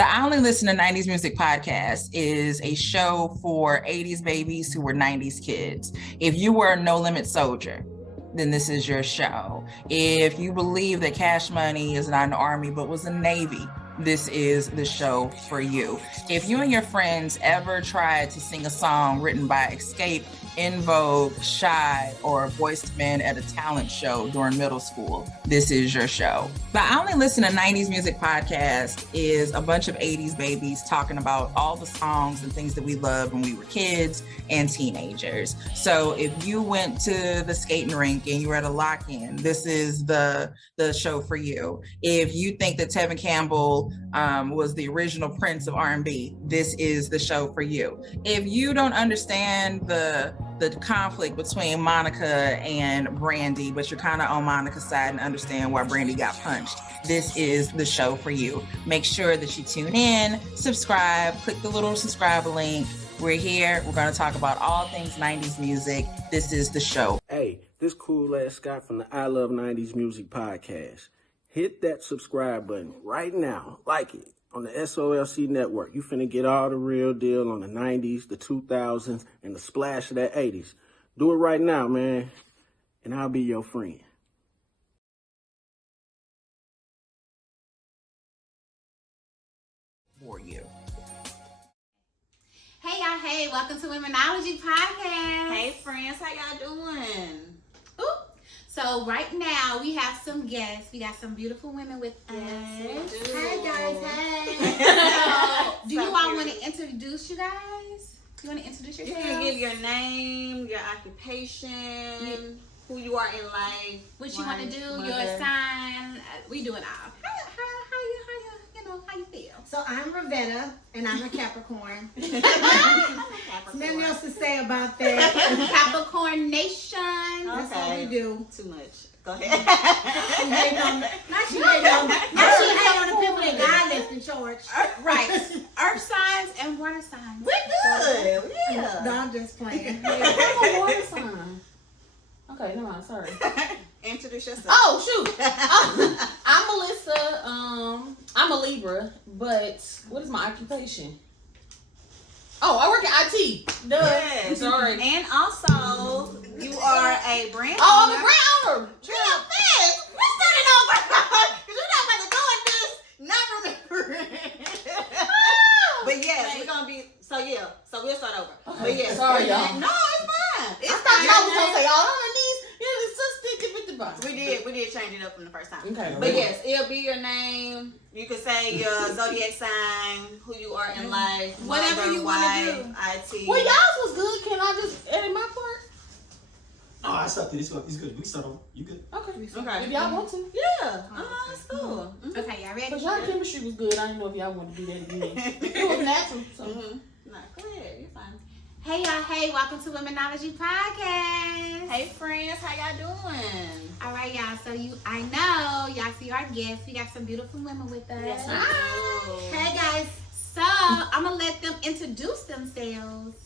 The I Only Listen to 90s Music podcast is a show for 80s babies who were 90s kids. If you were a No Limit soldier, then this is your show. If you believe that Cash Money is not an army but was a Navy, this is the show for you. If you and your friends ever tried to sing a song written by Escape, In Vogue, Shy, or Voiced Men at a talent show during middle school, this is your show. The I Only Listen to 90s Music podcast is a bunch of 80s babies talking about all the songs and things that we loved when we were kids and teenagers. So if you went to the skating rink and you were at a lock-in, this is the show for you. If you think that Tevin Campbell was the original Prince of R&B, this is the show for you. If you don't understand the conflict between Monica and Brandy, but you're kind of on Monica's side and understand why Brandy got punched, this is the show for you. Make sure that you tune in, subscribe, click the little subscribe link. We're here. We're going to talk about all things 90s music. This is the show. Hey, this cool ass Scott from the I Love 90s Music podcast. Hit that subscribe button right now. Like it. On the SOLC Network, you finna get all the real deal on the 90s, the 2000s, and the splash of that 80s. Do it right now, man, and I'll be your friend. For you. Hey y'all, hey, welcome to Womanology podcast. Hey friends, how y'all doing? Ooh. So right now we have some guests. We got some beautiful women with us. Yes, we do. Hey guys, hey. Do you all want to introduce you guys? You want to introduce You yourselves? can give your name, your occupation, who you are in life, what you want to do, mother. your sign. We do it all. How you feel? So I'm Ravetta, and I'm a Capricorn. Capricorn. Nothing else to say about that. Capricorn Nation. That's all we do. Too much. Go ahead. She hate on the people that God left in charge. Right. Earth signs and water signs. We're good. Yeah. No, I'm just playing. I'm a water sign. Okay, no mind, sorry. Introduce yourself. Oh shoot! I'm Melissa. I'm a Libra, but what is my occupation? Oh, I work at IT. Duh. Yes. Sorry. And also, you are a brand Oh, I'm owner. a brand owner. Real fast. We're starting over. Because we're not about to go in this, not remembering. But yes, we're going to be, so we'll start over. Okay. But yes. Sorry, y'all. No, it's fine. It's I thought y'all was fine. gonna say, "Oh, I'm on these." Yeah, the stick with the bottom. We did change it up from the first time. Okay. But yes, it'll be your name. You can say your zodiac sign, who you are in life, Whatever mother, you wanna do. wife, IT. Well, y'all's was good. Can I just edit my part? Oh, I stopped it. It's good. We can start over. You good? Okay. Okay. If y'all want to. Yeah. It's cool. Okay, y'all ready? Cause y'all chemistry was good. I didn't know if y'all wanted to do that again. It was natural. So. Nah, go ahead. You're fine. Hey y'all, hey, welcome to Womanology podcast. Hey friends, how y'all doing? All right, y'all. So I know y'all see our guests. We got some beautiful women with us. Yes, Hi. Hey guys. So I'm gonna let them introduce themselves.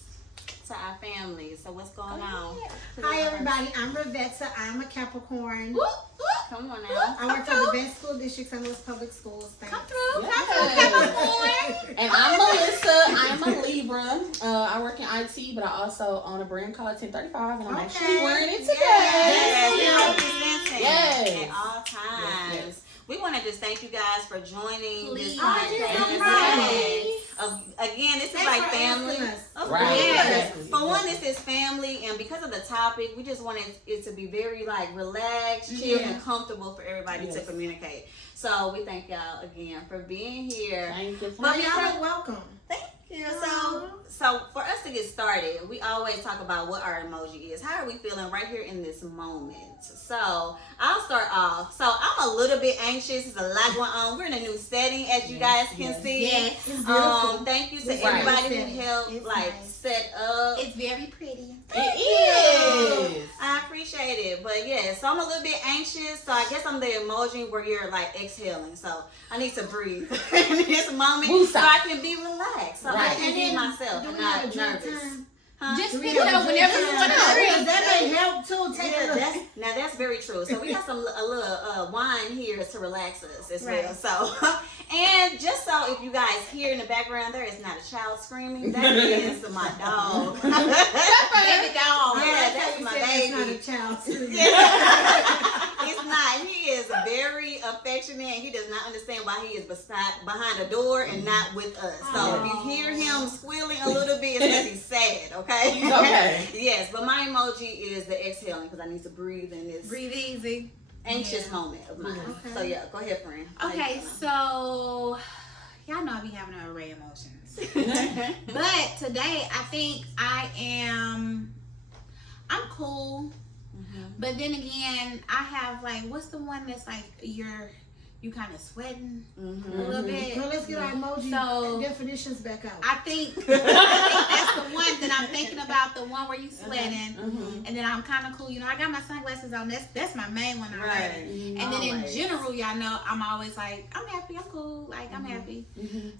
To our family. So what's going on? Hi everybody. I'm Ravetta. I'm a Capricorn. Whoop, whoop. Come on now. I work for the best school district, St. Louis Public Schools. Thanks. Come through, Yeah. come through, Capricorn. And I'm Melissa. I'm a Libra. I work in IT, but I also own a brand called 1035, and I'm actually wearing it today. Yes, representing Yes. at all times. Yes. We want to just thank you guys for joining Please. this Oh, podcast. yes, Again, this is Thanks like for family. asking us. Of Right. course. Exactly. For one, this is family, and because of the topic, we just wanted it to be very like relaxed, chill, and comfortable for everybody to Yes. communicate. So we thank y'all again for being here. Thank you. But Y'all are welcome. Thank you. So for us to get started, we always talk about what our emoji is. How are we feeling right here in this moment? So I'll start off. So I'm a little bit anxious. There's a lot going on. We're in a new setting, as you guys can see. Yes. It's beautiful. Thank you to It's everybody nice. who helped It's like nice. set up. It's very pretty. It is. I appreciate it. But yeah, so I'm a little bit anxious. So I guess I'm the emoji where you're like exhaling. So I need to breathe in this moment Woosah. so I can be relaxed. So I Right. can be myself Do and we have a not drink nervous. time? Just Do we pick it have up a whenever drink? you want to drink. That may help too. Take a Yeah, look. that's very true. So we got a little wine here to relax us as Right. well. So, and just so if you guys hear in the background, there is not a child screaming. That is my dog. Baby dog. Yeah, That's that's how my you said baby. it's not a child. It's not. He is very affectionate, and he does not understand why he is behind a door and not with us. So if you hear him squealing a little bit, it's because he's sad. Okay. Okay. Yes, but my emoji is the exhaling because I need to breathe in this Breathe easy. anxious moment of mine. Okay. So yeah, go ahead, friend. How you Okay, feeling? so y'all know I be having an array of emotions. But today I think I'm cool. But then again, I have like, what's the one that's like you kind of sweating a little bit? Well, let's get our emoji So- definitions back out. I think that's the one that I'm thinking about, the one where you sweating, and then I'm kind of cool. You know, I got my sunglasses on. That's my main one already. Right. And then in Always. general, y'all know I'm always like, I'm happy, I'm cool, like I'm happy.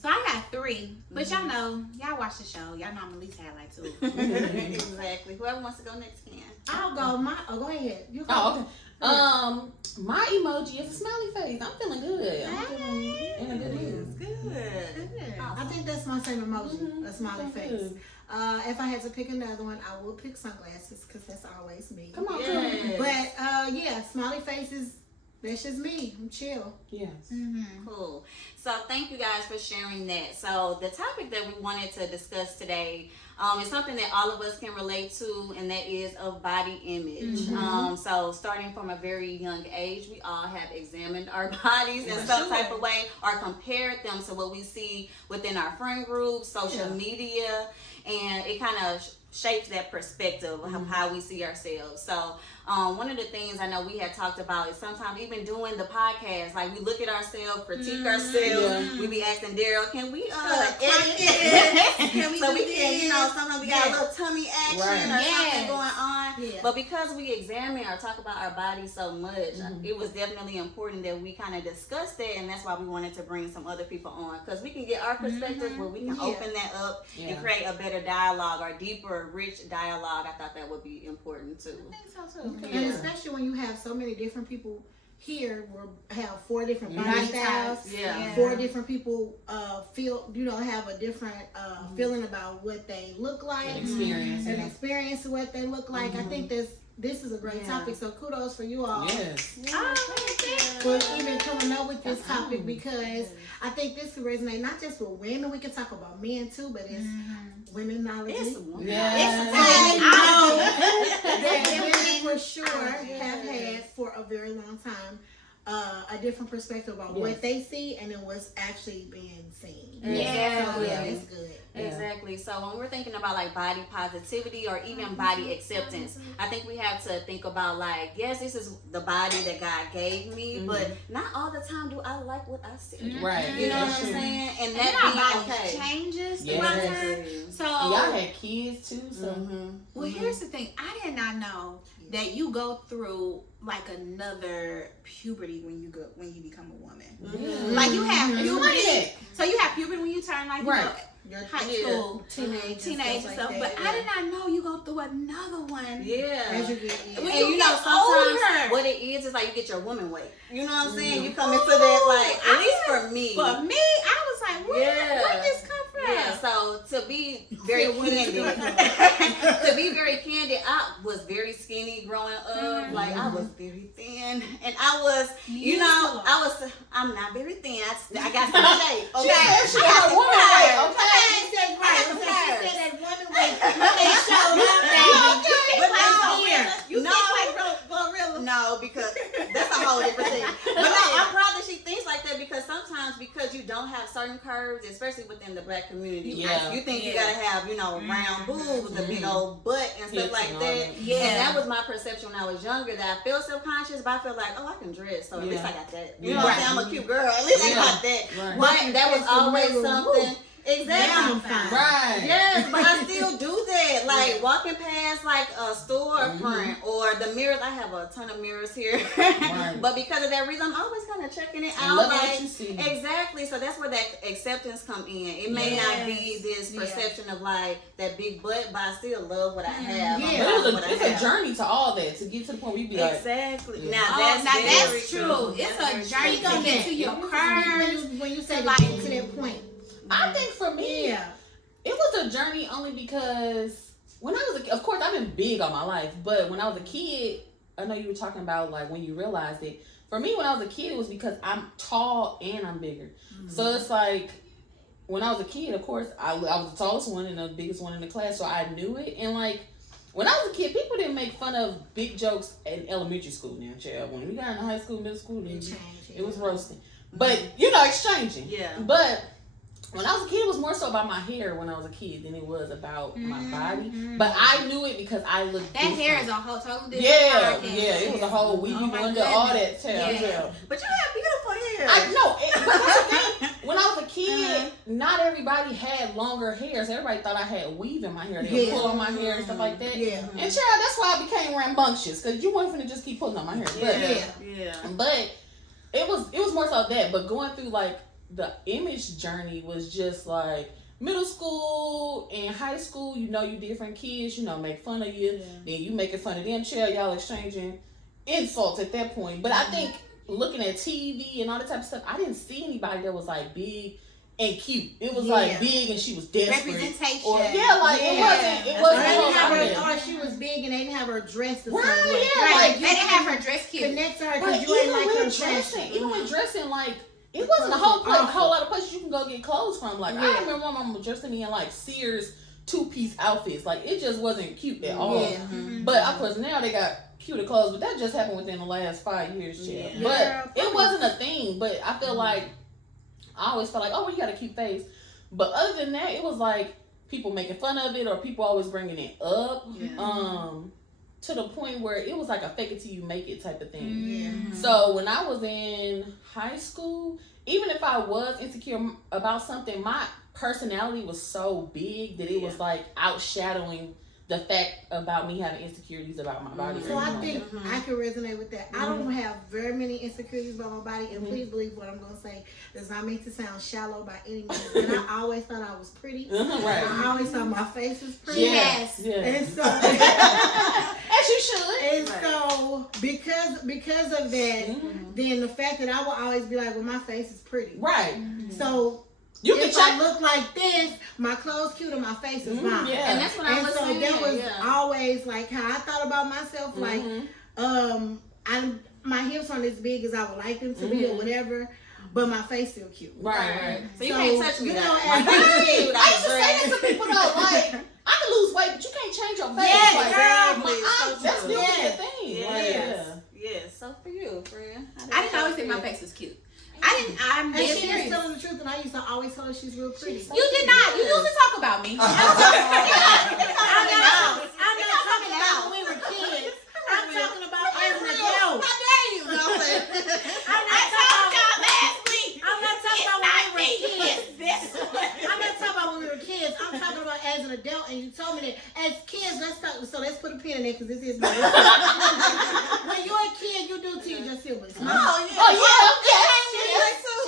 So I got 3, but y'all know, y'all watch the show. Y'all know I'm at least had like 2. Exactly. Whoever wants to go next can. I'll go. Go ahead. You go. Oh, okay. My emoji is a smiley face. I'm feeling good. I'm feeling in a good mood. Good. I think that's my same emoji, a smiley face. If I had to pick another one, I would pick sunglasses because that's always me. Come on, Yes. But yeah, smiley faces. That's just me. I'm chill. Yes. Cool. So thank you guys for sharing that. So the topic that we wanted to discuss today is something that all of us can relate to, and that is of body image. So starting from a very young age, we all have examined our bodies in some type of way or compared them to what we see within our friend groups, social media, and it kind of shapes that perspective of how we see ourselves. So one of the things I know we had talked about is sometimes even doing the podcast, like we look at ourselves, critique ourselves. We be asking Daryl, can we edit it? Can we so do we can, this? sometimes we got a little tummy action or something Yes. going on. Yeah. But because we examine or talk about our bodies so much, it was definitely important that we kind of discuss that, and that's why we wanted to bring some other people on, because we can get our perspectives where we can open that up and create a better dialogue or deeper, rich dialogue. I thought that would be important too. I think so too. And especially when you have so many different people here, we have 4 different body styles. Yeah. 4 different people have a different feeling about what they look like, Experience. and experience what they look like. I think this is a great topic. So kudos for you all Yes. for even coming up with this topic, because I think this could resonate not just with women. We can talk about men too, but it's womenology. That women for sure have had for a very long time a different perspective about what they see and then what's actually being seen. Yeah. So yeah, it's good. Exactly. So when we're thinking about like body positivity or even body acceptance, I think we have to think about like, yes, this is the body that God gave me, but not all the time do I like what I see. Right. You know what That's I'm true. saying? And And that then our being body okay. changes Yes. throughout time. So And y'all had kids too, so well, here's the thing. I did not know that you go through like another puberty when you become a woman. Like you have puberty. So you have puberty when you turn like Your high school, teenage and stuff stuff. like But that, I did not know you go through another one. Yeah. As you get, When And you you know, get sometimes older. what it is like you get your woman weight. You know what I'm saying? You come into that like, at least for me. For me, I was like, where did this come from? Yeah, so to be very candid, I was very skinny growing up. Like I was very thin, and I was, I'm not very thin. I got some shape. Okay, she got a woman weight. Okay. She said that woman weight. No, because that's a whole different thing. But no, I'm proud that she thinks like that, because sometimes because you don't have certain curves, especially within the black community, you think you gotta have, round boobs, a big old butt and stuff like that. Yeah. And that was my perception when I was younger, that I felt subconscious, but I felt like, oh, I can dress, so at least I got that. You know what I'm saying? I'm a cute girl. At least I got that. Right. But that was always something. Exactly. Now I'm fine. Right. Yes, but I still do that. Like walking past like a storefront or the mirrors. I have a ton of mirrors here, Right. but because of that reason, I'm always kind of checking it And out. look Like what you see. exactly. So that's where that acceptance come in. It may not be this perception of like that big butt, but I still love what I have. Yeah. But it's a journey to all that to get to the point where you be like, exactly. Yeah. Now Now that's that's true. It's a journey to get to your When curves. you say like- to get to that point. I think for me, Yeah. it was a journey only because when I was, of course, I've been big all my life, but when I was a kid, I know you were talking about like when you realized it. For me, when I was a kid, it was because I'm tall and I'm bigger. So it's like when I was a kid, of course, I was the tallest one and the biggest one in the class, so I knew it. And like when I was a kid, people didn't make fun of big jokes in elementary school. Now, child, when we got into high school, middle school, then it was roasting. But you know, exchanging. Yeah. But when I was a kid, it was more so about my hair when I was a kid than it was about my body. But I knew it because I looked That different. hair is a whole totally different Yeah, podcast. it was a whole weavy Oh my wonder, all goodness. that tail. Yeah. But you have beautiful hair. I know, but that's the thing. When I was a kid, not everybody had longer hair, so everybody thought I had weave in my hair. They would pull on my hair and stuff like that. Yeah. And child, that's why I became rambunctious, because you weren't finna just keep pulling on my hair. Yeah. But it was more so that. But going through like the image journey was just like middle school and high school. You know, you different kids. You know, make fun of you. Then you making fun of them. Child, y'all exchanging insults at that point. But I think looking at TV and all that type of stuff, I didn't see anybody that was like big and cute. It was like big and she was desperate. Representation. Or it wasn't. It Or, wasn't. they didn't have all her, that. or she was big and they didn't have her dressed the same Right, way. yeah, Right. like They didn't have her dress cute. Connect to her But because you ain't even like with her dressing, fashion. even with dressing, like it wasn't a whole lot of places you can go get clothes from. Like I remember my mom dressing me in like Sears 2-piece outfits. Like it just wasn't cute at all. Yeah. But of course now they got cuter clothes, but that just happened within the last 5 years, child. But it wasn't a thing. But I feel like I always felt like, oh, well, you got a cute face. But other than that, it was like people making fun of it or people always bringing it up. To the point where it was like a fake it till you make it type of thing. So when I was in high school, even if I was insecure about something, my personality was so big that it was like outshadowing the fact about me having insecurities about my body. So I think I can resonate with that. I don't have very many insecurities about my body, and please believe what I'm going to say does not mean to sound shallow by any means. And I always thought I was pretty. Right. I always thought my face was pretty. Yes. Yeah. And so, As you should. and so because of that, then the fact that I will always be like, well, my face is pretty. Right. So You can if I check. look like this, my clothes cute and my face is fine. Yeah. And that's what I And was so saying. that was always like how I thought about myself. Like, my hips aren't as big as I would like them to be or whatever, but my face still cute. Right. So you can't touch me. You know, that. as I used to say that to people though, like, I can lose weight, but you can't change your face. Yes, like, girl. my eyes, that's still Yeah. the thing. Yes. Like, Yes. So for you, friend. I didn't always think my face was cute. I'm and dead she is serious. telling the truth, and I used to always tell her she's real pretty. You did not. You used to talk about me. I'm not talking about when we were kids. I'm talking about as an adult. How dare you? I'm not talking about last week. I'm not talking about when we were kids. I'm not talking about when we were kids. I'm talking about as an adult, and you told me that as kids. Let's put a pin in there because this is my when you're a kid, you do tease your siblings. Oh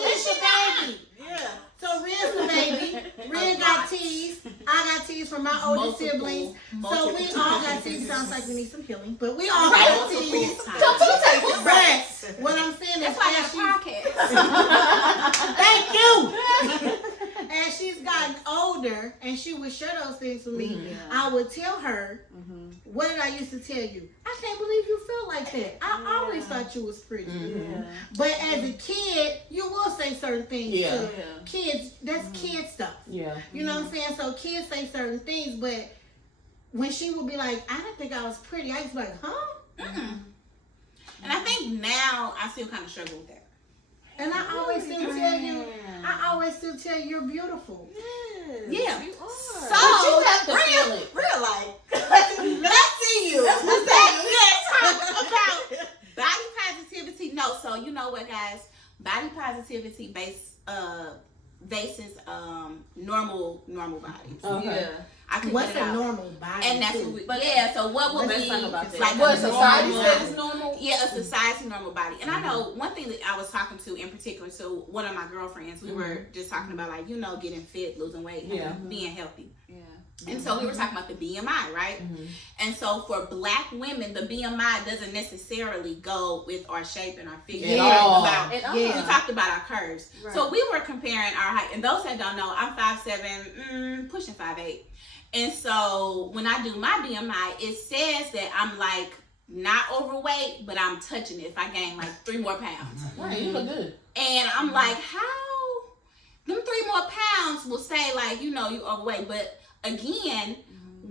She's your baby. yeah. So Ria's the baby. Ria got teased. I got teased from my older siblings. So we all got teased. Sounds like we need some healing, but we all got teased. come to the table. But what I'm saying is, That's why I as got a she's, podcast. thank you. As she's gotten older, and she would share those things with me, I would tell her, "What did I used to tell you? I can't believe you feel like that. I always thought you was pretty." But as a kid, you will say certain things to kids. That's kid stuff. Yeah. You know what I'm saying? So kids say certain things, but when she would be like, "I didn't think I was pretty," I used to be like, "Huh?" And I think now I still kind of struggle with that. And I always still tell you, you're beautiful. Yeah. You are. So, But you have to feel it. Real life. Let's see you. let's talk about body positivity. No, so you know what, guys? Body positivity based versus normal bodies. Okay. Yeah. I could What's put it a out. normal body? And that's too? what we, But yeah. So what would let's be talk about that. like What a society normal- says is normal? Yeah, a society normal body. And I know one thing that I was talking to in particular to one of my girlfriends, we were just talking about like, getting fit, losing weight, being healthy. Yeah. And so we were talking about the BMI, right? And so for Black women, the BMI doesn't necessarily go with our shape and our figure. At all. We talked about our curves. Right. So we were comparing our height. And those that don't know, I'm 5'7", pushing 5'8". And so when I do my BMI, it says that I'm like not overweight, but I'm touching it if I gain like 3 more pounds. Right, you look good. And I'm like, how them 3 more pounds will say like, you overweight. But again,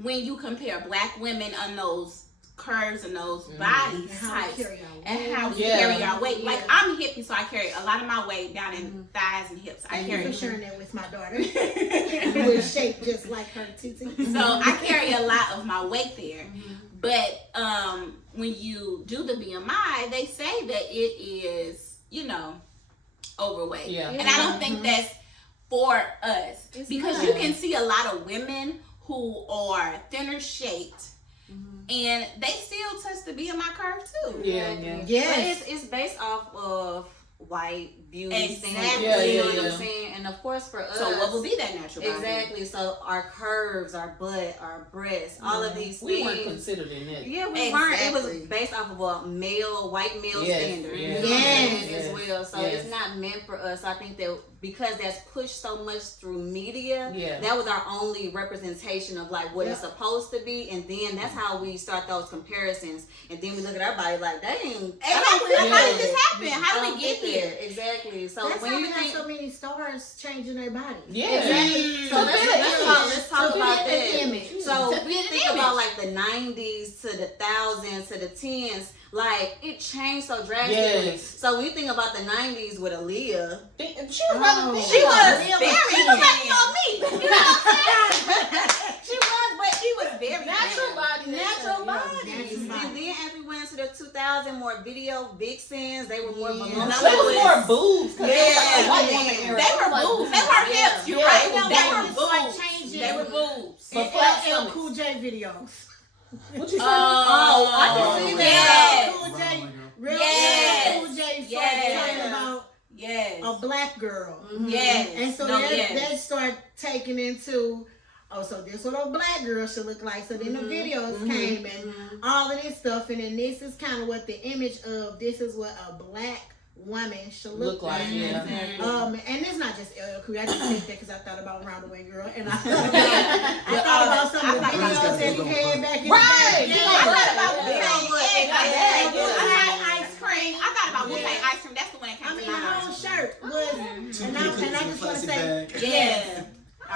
when you compare Black women on those curves and those body types and how we carry our weight. Like I'm hippie, so I carry a lot of my weight down in thighs and hips. I carry for sharing that with my daughter. Who is shaped just like her too. So I carry a lot of my weight there. But when you do the BMI, they say that it is, overweight. Yeah. And I don't think that's for us. Because you can see a lot of women who are thinner shaped and they still touch the BMI curve too. Yeah. Yes. But it's based off of white beauty Exactly. standards. You know what I'm saying? And of course for us, So what will be that natural body? exactly. So our curves, our butt, our breasts, all of these We things. weren't considered in that. Yeah, we weren't. It was Exactly. based off of a white male Yes, standard. yes, As well. So yes. it's not meant for us. I think that because that's pushed so much through media, Yeah. that was our only representation of like what it's supposed to be. And then that's how we start those comparisons. And then we look at our body like, dang. Exactly. How did this happen? How did we get there? here? Exactly. So That's when how you we think got so many stars changing their body. Yeah. exactly. So let's talk So about fit that. the image. So To fit we an think image. about like the 90s to the 1000s to the 10s, like it changed so drastically. Yes. So when you think about the 90s with Aaliyah, She was rather thin. She was Real very thin. me. You know what I'm saying? She was, but she was very natural thin. body. natural yeah, bodies. natural And then as we went into the 2000s, more video vixens, they were more Yeah. voluptuous. There was more boobs. 'Cause it was like a Yeah. white woman era. They were Like, boobs. They were hips. You're Yeah, right. it was They were just like boobs. changing. They were boobs. But And flat LL stomachs. Cool J videos. What you say? I can see that. LL Cool J, real Yes. LL Cool J started Yes. talking about Yes. a Black girl. Yes. And so No, that yes. started taking into, so this what a Black girl should look like. So then the videos came and all of this stuff. And then this is kind of what the image of this is what a Black woman should look like. Yeah. And it's not just LL Cool. I just said that because I thought about Roundaway Girl, and I thought about some of the videos that he had back in the Right. day. I thought about Yeah. Wu-Tang. Yeah. I had ice cream. I thought about Wu-Tang ice cream. That's the one that I came mean, to my her own mind. shirt was, and I just want to say, Yeah.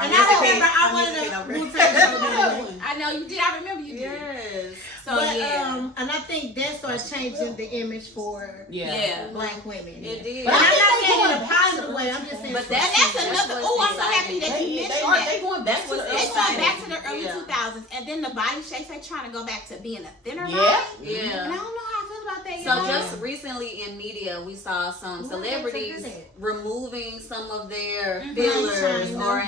and I remember I wanted a Wu-Tang shirt. I know you did. I remember you did. Yes. So But yeah. and I think that started changing the image for Yeah. Black women. It did. But I'm I think not they saying in going a positive way. I'm just saying. But for And that's some. another. what's Oh, I'm so happy that you mentioned that. They going back to the That's It's what's going early back to the early Yeah. 2000s, and then the body shapes. They trying to go back to being a thinner Yeah. body. Yeah. And I don't know how I feel about that. So y'all. just recently in media, we saw some Ooh, celebrities I didn't removing some of their Mhm. fillers China. or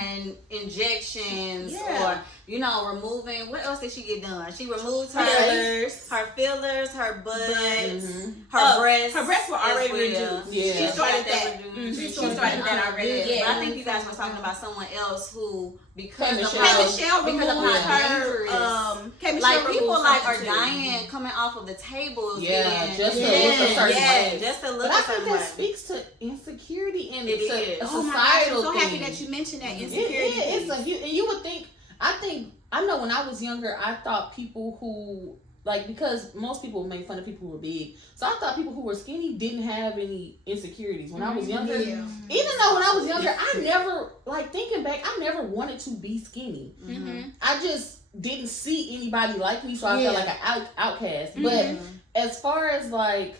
injections Yeah. or removing. What else did she get done? She removed her Fillers. her butt, Mhm. her breasts. Her breasts were already as well. reduced. Yeah. She started They that. reduced. She started that already. But I Yeah. think you guys were talking about someone else who, because K. of Michelle. K. how, Michelle because of removed how her. dangerous. K. Michelle Like people removed like are something too. dying coming off of the tables. Yeah, getting- just to Yeah. look a certain Yes. way. just to look But I a think certain that way. speaks to insecurity and It it's is. a Oh my gosh, I'm societal so thing. happy that you mentioned that It insecurity. is. It's piece. a huge, and you would think. I know when I was younger, I thought people who because most people make fun of people who were big, so I thought people who were skinny didn't have any insecurities. When I was younger, Yeah. even though when I was younger, I never thinking back, I never wanted to be skinny. Mm-hmm. I just didn't see anybody like me, so I felt like an outcast. Mhm. But as far as I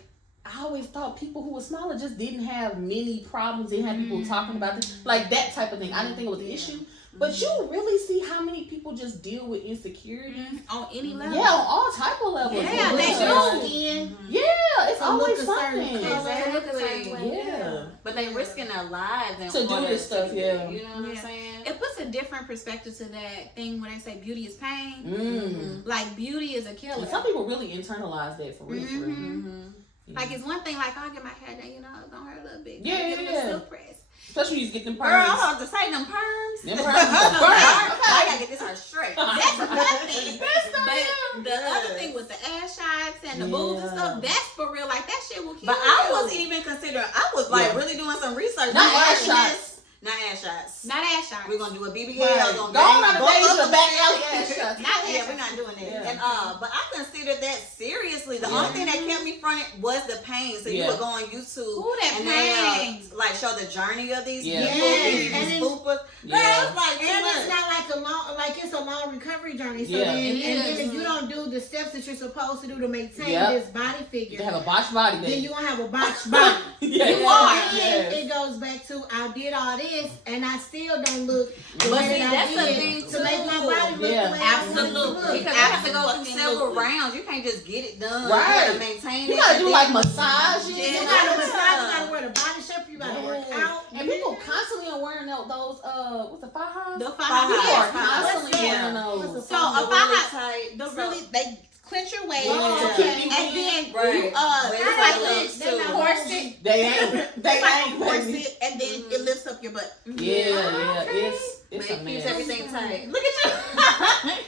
always thought people who were smaller just didn't have many problems. They didn't have people talking about this, like that type of thing. I didn't think it was an issue. But you really see how many people just deal with insecurity. On any level. Yeah, on all type of levels. Yeah, they Look do. at her skin. Yeah, it's To always look a certain something. color. Exactly. Yeah. But they risking their lives and To do this stuff, yeah. You know what I'm saying? It puts a different perspective to that thing when they say beauty is pain. Like beauty is a killer. And some people really internalize that for real. For real. Like it's one thing, like I'll get my hair done, it's gonna hurt a little bit. Yeah, Get a little silk press. Especially when you get them perms. Girl, I'm about to say them perms. Them perms. I gotta get this hair straight. That's one thing. But the other thing with the ass shots and the boobs and stuff, that's for real. Like that shit will kill But you. I was even considering, I was like really doing some research. Not ass shots. Not ass shots. Not ass shots. We're gonna do a BBL. Right. Gonna Go on the days both of back alley ass shots. Yeah, we're not doing that. Yeah. And but I considered that seriously. The only thing that kept me from it was the pain. So you would go on YouTube Ooh, that and pain. they like show the journey of these Yeah. people, Yes. these spoopers. Yeah. Girl, it's like And it's not like it's a long recovery journey. So Yeah. then, It and is. then if you don't do the steps that you're supposed to do to maintain Yep. this body figure, To have a botched body, then baby. you're gonna have a botched body. Yeah. You Yeah. are. Yes. It goes back to I did all this and I still don't look the But way see, that that's I the did thing, to make my too. body look Yeah. the way I want it to Absolutely. look. because you have to go through Absolutely. several rounds. You can't just get it done. Right. You gotta maintain You it. gotta and do then- like massages. You Yeah. gotta massage, you gotta wear the body shape, you gotta work out. And people constantly are wearing those what's the fajas? The Fajas. fajas. People are Fajas. constantly What's wearing that? those. What's So the a really faja, tight. the So- really they clench your waist Yeah. to keep you And in. Right. You But it's it's like like legs, a too. corset. They ain't. They It's like a ain't, baby. corset, and then it lifts up your butt. Yeah, it's But a it keeps mess. everything tight. Look at you.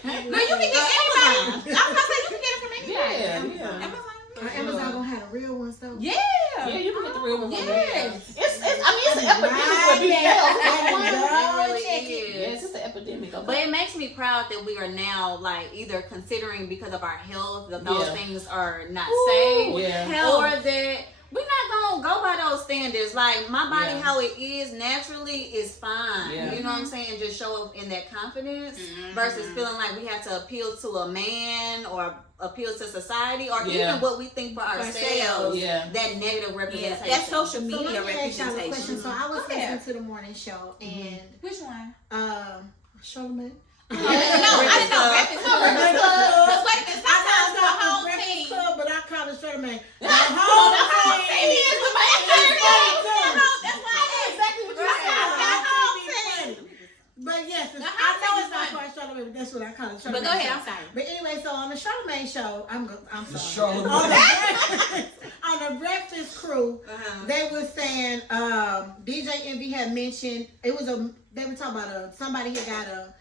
No, you can get anybody. I'm gonna say you can get it from anybody. Yeah. Amazon. Amazon gonna have the real ones though. Yeah. Yeah, you can get the real one. Yes. It's an epidemic with BBLs. It really check is. Yes, it's an epidemic. But it makes me proud that we are now like either considering because of our health that those Yeah. things are not safe, Yeah. or that we're not gonna go by those standards. Like my body, Yeah. how it is naturally is fine. Yeah. You know what I'm saying? And just show up in that confidence versus feeling like we have to appeal to a man or appeal to society or Yeah. even what we think for ourselves. Yeah. That negative representation. That's social So media let me ask y'all a question. representation. So I was Go ahead. listening to the morning show and Which one? Charlamagne. No, I know Breakfast Club. Because wait a minute, sometimes the whole Breakfast team. Club, but I call it Charlamagne. The The whole whole team team is the That's why I said exactly what you the whole team. But yes, The I whole know team it's not is called Charlamagne, but that's what I call it. Charlamagne. But go ahead, show. I'm sorry. But anyway, so on the Charlamagne show, I'm sorry. Charlamagne. On the Breakfast Crew, they were saying DJ Envy had mentioned they were talking about somebody had got a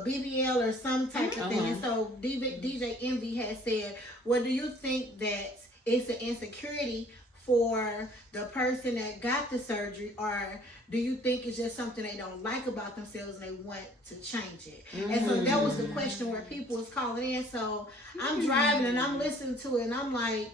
BBL or some type of thing, and so DJ Envy had said, "Well, do you think that it's an insecurity for the person that got the surgery, or do you think it's just something they don't like about themselves and they want to change it?" And so that was the question where people was calling in. So I'm driving and I'm listening to it and I'm like,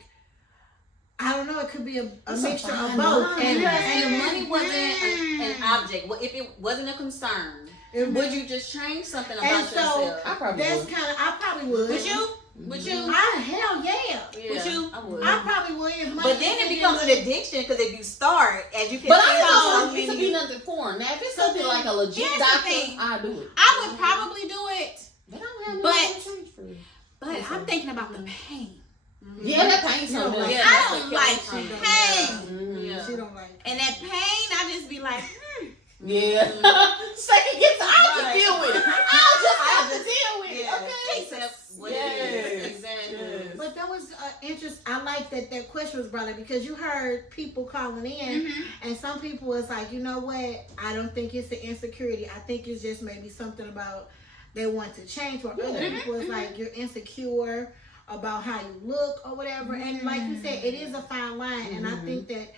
I don't know, it could be a mixture of both. And the money wasn't an object. Well, if it wasn't a concern, would you just change something about And so yourself? I probably that's would. kind of, I probably would. Would you? Would you? Hell yeah. Yeah, Would you? I would. I probably would. If money But then it becomes an addiction because if you start, as you can But tell, I so don't want it to be nothing foreign. Now, if it's something like a legit Here's the doctor, thing. I do it. I would probably do it, But I don't have But- nothing to change for it. but I'm thinking about the pain. Yeah, that pain's so much. Yeah, I that's don't what like kills me. pain. Yeah. She don't like. And that pain, I just be like, Yeah. Second guess, I'll just deal with it. I'll just have to deal with it. Yeah. Okay. Accept what Yes. it is. Exactly. But that was interest. I like that question was brought up because you heard people calling in, and some people was like, you know what? I don't think it's an insecurity. I think it's just maybe something about they want to change. Or other people was like, you're insecure about how you look or whatever. And like you said, it is a fine line, and I think that.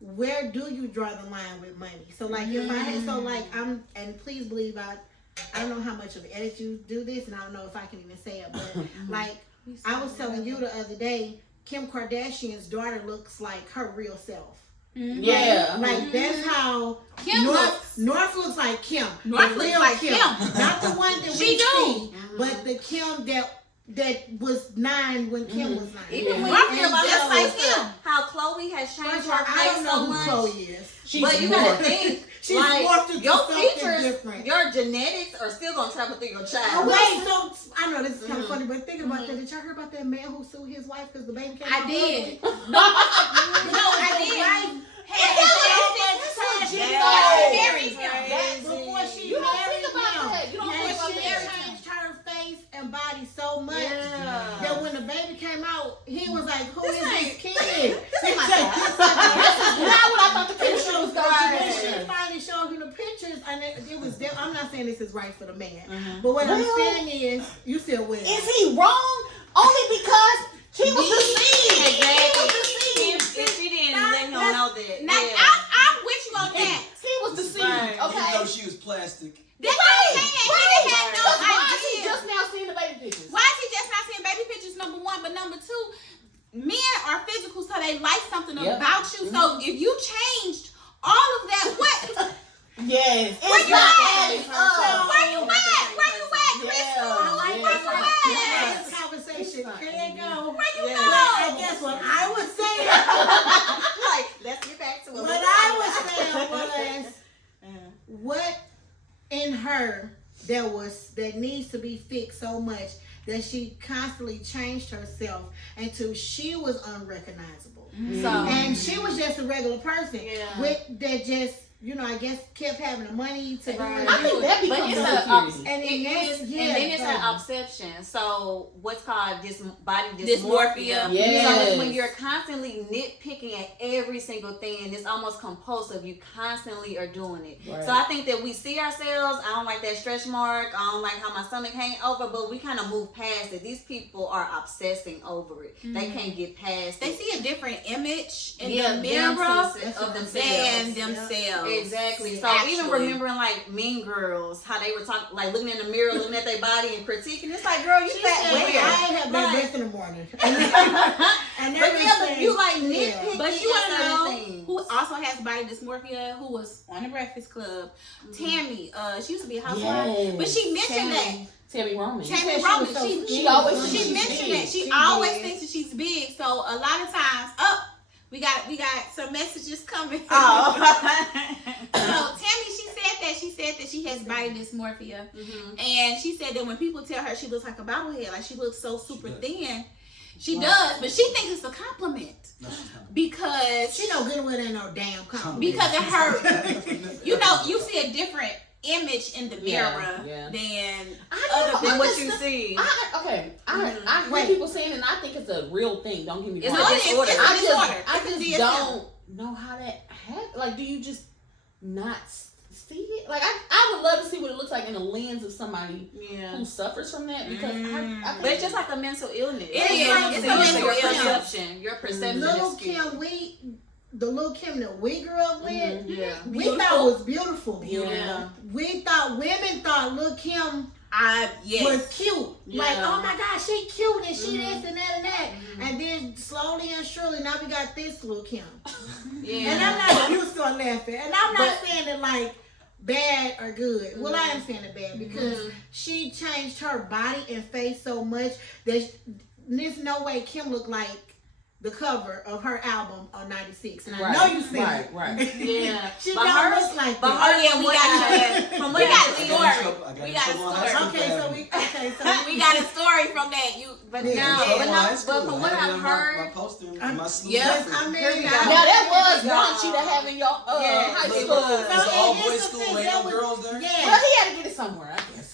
Where do you draw the line with money? So like if I had and please believe I don't know how much of an edit you do this, and I don't know if I can even say it, but like I was telling you the other day, Kim Kardashian's daughter looks like her real self. Yeah. Like that's how Kim looks. North looks like Kim. North The looks real like Kim. Kim. Not the one that She we do. see, but the Kim that was 9 when Kim was 9. Even when North you looks think just about like it, him. how Chloe has changed First of all, her I face don't know so who much. Chloe is. She's But you more. gotta think, She's like, morphed into your something features, different. your genetics are still gonna travel through your Oh, child. wait, so I know this is kind of funny, but thinking about that, did y'all hear about that man who sued his wife because the baby came out I did. ugly? No, I did. Wife Had like, who This is this ain't- kid? This ain't my This child. is Not what I thought the picture was When going she finally showed him the pictures, and it was. I'm not saying this is right for the man, Mm-hmm. but what I'm Well, saying is, you said well. Is he wrong? Only because he was deceived. Exactly. If she didn't let him know that. Now, Yeah. I'm with you on that. He was deceived. Right. Okay. Even though she was plastic. That's what I'm saying. He didn't have no Why is he idea. just now seeing the baby pictures? Why is he just not seeing baby pictures, number one? But number two, men are physical, so they like something Yep. about you. So if you changed all of that, what? Yes. Where It's you not at? adding up. Where you at? Where you at, Crystal? Yeah, Like, yeah. where you at? This conversation can't go. Where you Yeah. go? And guess what I was saying? Like, let's get back to it. What I was saying was, what in her that needs to be fixed so much that she constantly changed herself until she was unrecognizable. So, And she was just a regular person Yeah. with that just, I guess kept having the money to do Right. I think that But becomes it's insecurity. And it then is, that's, and then it's baby. an obsession. So what's called body Dysmorphia. dysmorphia. Yes. So it's when you're constantly nitpicking at every single thing, and it's almost compulsive. You constantly are doing it. Right. So I think that we see ourselves. I don't like that stretch mark. I don't like how my stomach hang over, but we kind of move past it. These people are obsessing over it. They can't get past They it. see a different image in Yeah, the mirror of than themselves. themselves. Exactly. So even Actually. remembering like Mean Girls, how they were talking, like looking in the mirror, looking at their body and critiquing. It's like, girl, you She fat said, where? I have been Like- rest in the morning. But that yeah, you like yeah. nitpicking. But you want to at know certain things. who also has body dysmorphia, who was on the Breakfast Club? Tammy. She used to be a housewife. Yes. But she mentioned Tammy. Tammy Roman. that. said Tammy she Roman. was so She skinny. She always She she thinks she's mentioned big. that. She She always did. thinks that she's big. So a lot of times, we got some messages coming. So Tammy, she said that she has body dysmorphia. And she said that when people tell her she looks like a bobblehead, like she looks so super thin, she does, but she thinks it's a compliment No, she's not. because She know good and well ain't no damn compliment. because of her. You see a different image in the mirror Yeah. than I other Than know, what you see. I hear people saying, and I think it's a real thing. Don't get me It's wrong. a No, it's disorder. a I disorder. just It's a DSM. don't know how that happened. Like, do you just not see it? Like, I would love to see what it looks like in the lens of somebody Yeah. who suffers from that, because I think But it's just like a mental illness. It is. Like, It's you a see mental your illness. perception. Your perception Little is skewed. Kim, the little Kim that we grew up with, Yeah. we thought was beautiful. Yeah. Women thought Lil' Kim yes. was cute. Like, Yeah. oh my God, she cute and she this and that and that. And then slowly and surely, now we got this Lil' Kim. Yeah. And I'm not, you start laughing. And I'm not saying it like bad or good. Well, I am saying it bad because she changed her body and face so much that there's no way Kim looked like the cover of her album on 96. And I know you see it. Right. Yeah. She But don't hers- look like But that. her, yeah, we got from we what got I a see, story. We got a story. Okay, so We got a story from that. but Yeah. no, Trouble but in no, high school. but from what I had it I've on my heard, poster and my Snoop Yes, Dogg. I mean, Here we go. Now that was Yeah. raunchy to have in your Yeah, high it school. was. It's an all here's boys the school. thing, Ain't that no was- girls there. yeah. Well, he had to get it somewhere, I guess.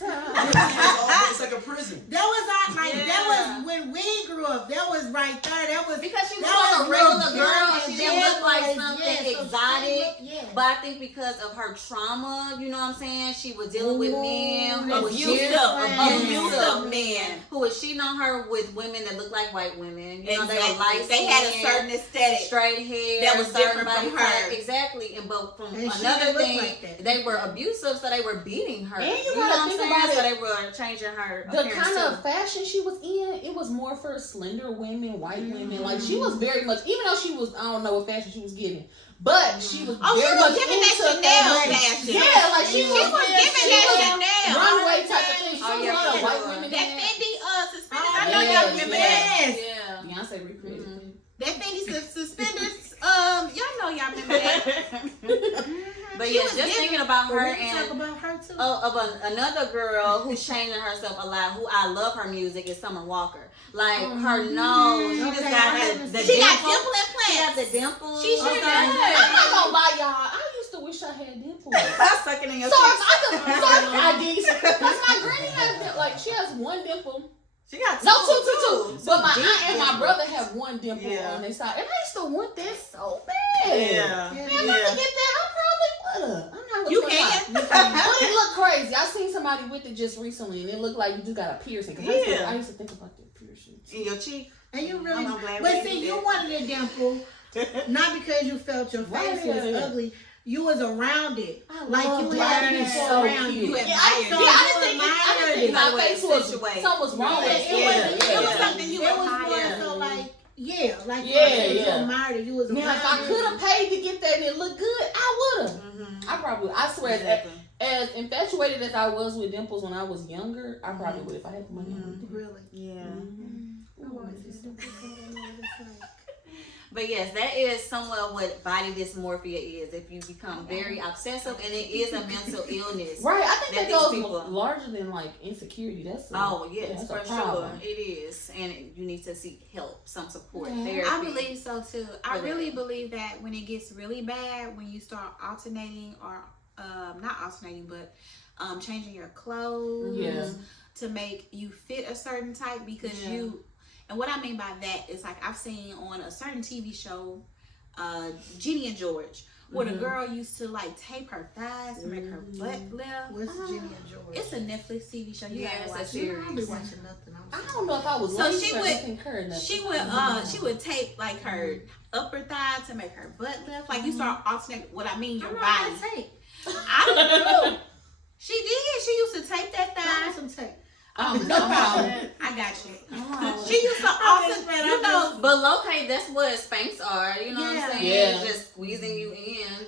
It's like a prison. that was that Yeah. was when we grew up. That was right there. That was because she was that like a was regular Lil' girl, Kim she and didn't Bad look like Boys, something yeah, so she exotic. looked- yeah. But I think because of her trauma, you know what I'm saying, she was dealing with men who was Abusive men. who was cheating on her with women that looked like white women. You know, they were light They had a skinned, certain aesthetic. straight hair that was certain different body from type. her. Exactly. And but from And she another didn't look thing, like that. they were abusive, so they were beating her. And you know gotta what I'm think saying? about So it. they were changing her The appearance kind too. of fashion she was in, it was more for slender women, white women. Like, she was very much, even though she was, I don't know what fashion she was getting, but she was Oh, she very was much giving that into Chanel fashion. fashion. Yeah, like she She was giving that Chanel. runway type of thing. She Oh, was yeah, one of the for white sure. women That that Fendi suspenders. Oh, I know yeah, y'all remember that. Yes. Yeah. Beyonce recreated it. That Fendi suspenders. Y'all know y'all remember that. But She yeah, was just giving- thinking about But her we can talk and about her too. another girl who's changing herself a lot, who I love her music, is Summer Walker. Like her nose, she just Okay, got I the haven't She got dimple. dimple She got implants. the dimple. She sure Okay. does. I'm not gonna lie, y'all. I used to wish I had dimples. Sucking in your So cheeks. if I could, I did. Because my granny has like she has one dimple. She got two. But my deep aunt and my dimples. brother have one dimple Yeah. on their side, and I used to want that so bad. Yeah. Man, if I could get that, I probably would have. I'm not You gonna can. lie. But it looked crazy. I seen somebody with it just recently, and it looked like you just got a piercing. 'Cause I used to think about that piercing. In your cheek. And you really, I'm glad but we see, did you that. wanted a dimple, not because you felt your face was ugly. You was around it, like you had it so around cute. you. Yeah, admired I didn't think my it. face was Situate. something was wrong. Yeah, with it was something you It was admired. more so like, like Yeah, you yeah. admired it. You was Now, if I around could it. have paid to get that and it looked good, I would have. I swear, Exactly. as infatuated as I was with dimples when I was younger, I probably would if I had the money. Really. Yeah. I always used to think, I don't know what it's like. But yes, that is somewhat what body dysmorphia is. If you become very obsessive, and it is a mental illness. Right, I think that these goes people- larger than like insecurity. That's Yes, that's for a sure. problem. It is. And you need to seek help, some support, Yeah. therapy. I believe so too. I For really that. believe that when it gets really bad, when you start alternating or not alternating, but changing your clothes Yeah. to make you fit a certain type, because Yeah. and what I mean by that is like I've seen on a certain TV show, Ginny and George, where the girl used to like tape her thighs to make her butt lift. What's Jenny and George? It's a Netflix TV show. You Yeah, gotta it's a watch it. series. I'll be watching nothing. I don't know if I was So late she or would- concur nothing. She would tape like her upper thigh to make her butt lift. Like you start alternating what I mean, your body. Tape. I don't know. She did. She used to tape that thigh. Some tape. No problem. I got you. She used to also, you know, But locate, that's what Spanx are. You know what I'm saying? Yeah. Just squeezing you in.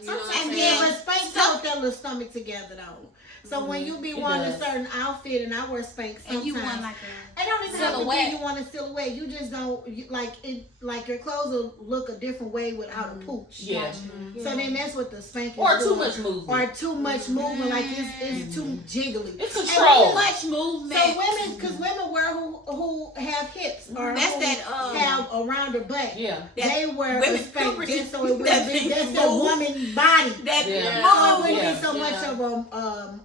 You know what I'm And saying? But Spanx hold that little stomach together though. So when you be wanting a does. certain outfit, and I wear Spanx sometimes, and you want like it don't even have to silhouette. be you want a silhouette. You just don't like it. Like your clothes will look a different way without a pooch. Yeah. So then that's what the Spanx is Or too doing. much movement. Or too much movement. Like it's too jiggly. It's And control. too much movement. So women, because women wear who have hips or That's who that, have around their butt. Yeah. They wear a women Spanx puberty, just so it will that be. thing That's the move. woman body. that Yeah. So it move. wouldn't Yeah. be so much of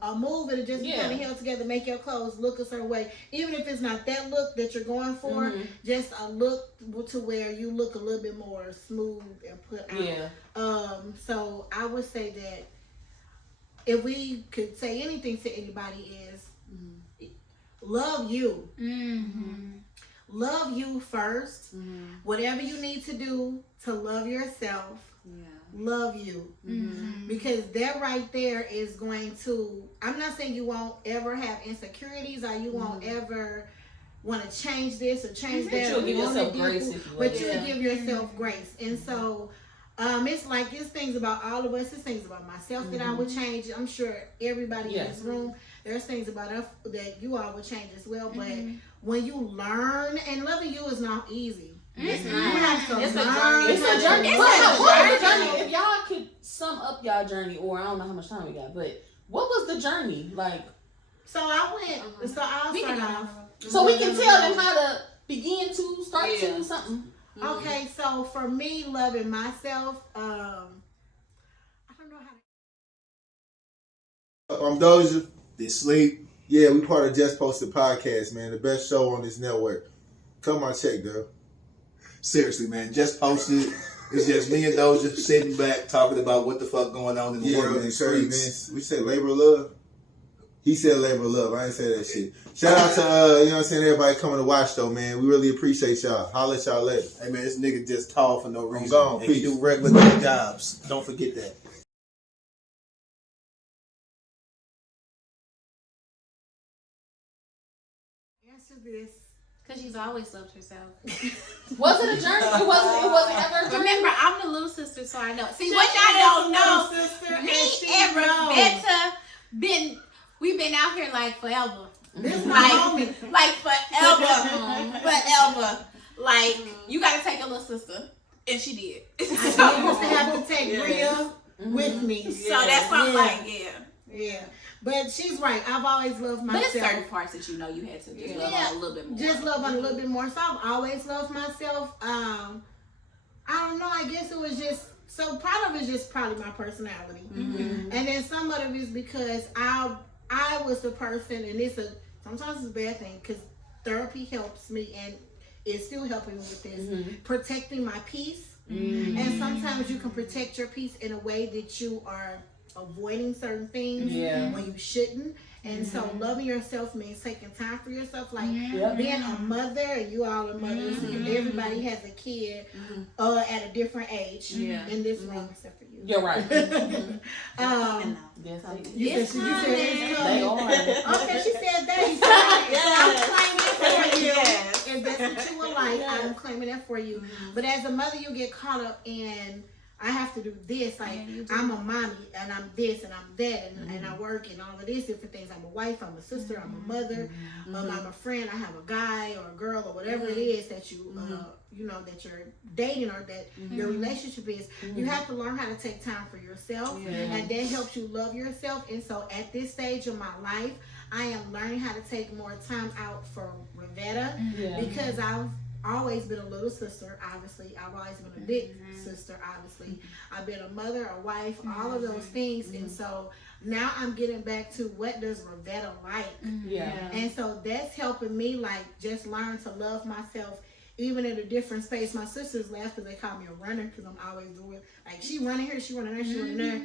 a move. It'll just be Yeah. kind of held together, make your clothes look a certain way. Even if it's not that look that you're going for, just a look to where you look a little bit more smooth and put out. Yeah. So I would say that if we could say anything to anybody is love you. Love you first. Whatever you need to do to love yourself, love you. Because that right there is going to, I'm not saying you won't ever have insecurities or you won't ever want to change this or change that. You'll give or wanna yourself do- grace if you will. But you'll give yourself grace. And so it's like it's things about all of us. It's things about myself that I would change. I'm sure everybody in this room, there's things about us that you all would change as well. But when you learn, and loving you is not easy. It's You not. have to It's a learn. journey. It's a journey. It's What a was the journey. journey? If y'all could sum up y'all journey, or I don't know how much time we got, but what was the journey like? So I went. So I'll We start can off. So we can tell them how to begin to start Yeah. to something. Okay, so for me, loving myself, I don't know how. I'm Doja. This sleep. Yeah, we part of Just Posted Podcast, man. The best show on this network. Come on, check, girl. Seriously, man. Just posted. It's just me and Doja sitting back talking about what the fuck going on in the world and the streets. We said labor of love. He said labor of love. I ain't say that shit. Shout out to, you know what I'm saying, everybody coming to watch, though, man. We really appreciate y'all. Holla at y'all later. Hey, man, this nigga just tall for no reason. gone. And he Peace. do regular jobs. Don't forget that. Answer this. Because she's always loved herself. Was it a journey? It wasn't ever a journey. Remember, I'm the little sister, so I know. See, what y'all don't know, sister, me and Ravetta we've been out here like forever. This is my Like, homie. like forever. Forever. Like, you got to take your little sister. And she did. I used to have to take Rhea with me. So that's why I'm like, yeah. Yeah. But she's right. I've always loved But myself. it's certain parts that you know you had to just love on a little bit more. Just love on a little bit more. So I've always loved myself. I don't know. I guess it was just, so part of it is just probably my personality. And then some of it is because I was the person, and sometimes it's a bad thing, because therapy helps me and is still helping me with this. Protecting my peace. And sometimes you can protect your peace in a way that you are avoiding certain things when you shouldn't. And so loving yourself means taking time for yourself, like being a mother, and you all are mothers, and everybody has a kid at a different age in this room, except for you. You're right. You said it's coming. They are. Okay, she said that. I'm claiming it for you. If that's what you would like, I'm claiming that for you. But as a mother, you get caught up in, I have to do this, like I'm a mommy and I'm this and I'm that and I work and all of these different things. I'm a wife, I'm a sister, I'm a mother, I'm a friend, I have a guy or a girl or whatever it is that you you know, that you're dating or that your relationship is. You have to learn how to take time for yourself, and that helps you love yourself. And so at this stage of my life, I am learning how to take more time out for Ravetta because I've always been a little sister, obviously. I've always been a big sister, obviously. I've been a mother, a wife, all of those things. And so now I'm getting back to what does Ravetta like? And so that's helping me, like, just learn to love myself even in a different space. My sisters laugh because they call me a runner because I'm always doing, like, she running here, she running there, she running there.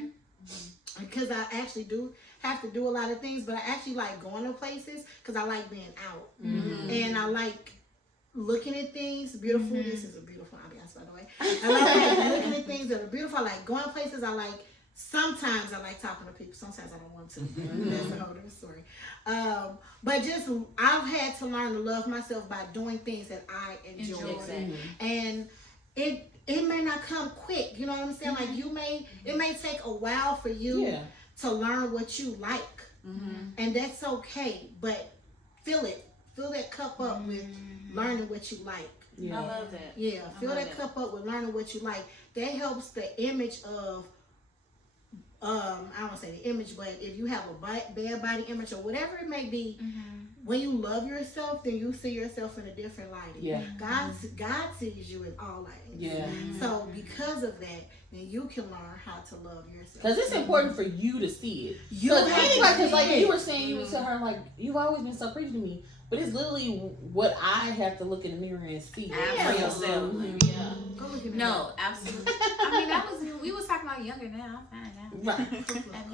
Because I actually do have to do a lot of things, but I actually like going to places because I like being out. And I like looking at things beautiful. This is a beautiful ambiance, by the way. I like looking at things that are beautiful. I like going places. Sometimes I like talking to people. Sometimes I don't want to. That's a whole different story. But just I've had to learn to love myself by doing things that I enjoy. And it may not come quick. You know what I'm saying? Like it may take a while for you to learn what you like, and that's okay. But fill that cup up with learning what you like. I love that. Fill that cup up with learning what you like. That helps the image of, I don't want to say the image, but if you have a bad body image or whatever it may be, when you love yourself, then you see yourself in a different light. God sees you in all lights. So because of that, then you can learn how to love yourself. Because it's important for you to see it. Because like you were saying, you would tell her, like, you've always been so pretty to me. But it's literally what I have to look in the mirror and see for yourself. No, absolutely. I mean, we was talking about younger now. I'm fine now. Right.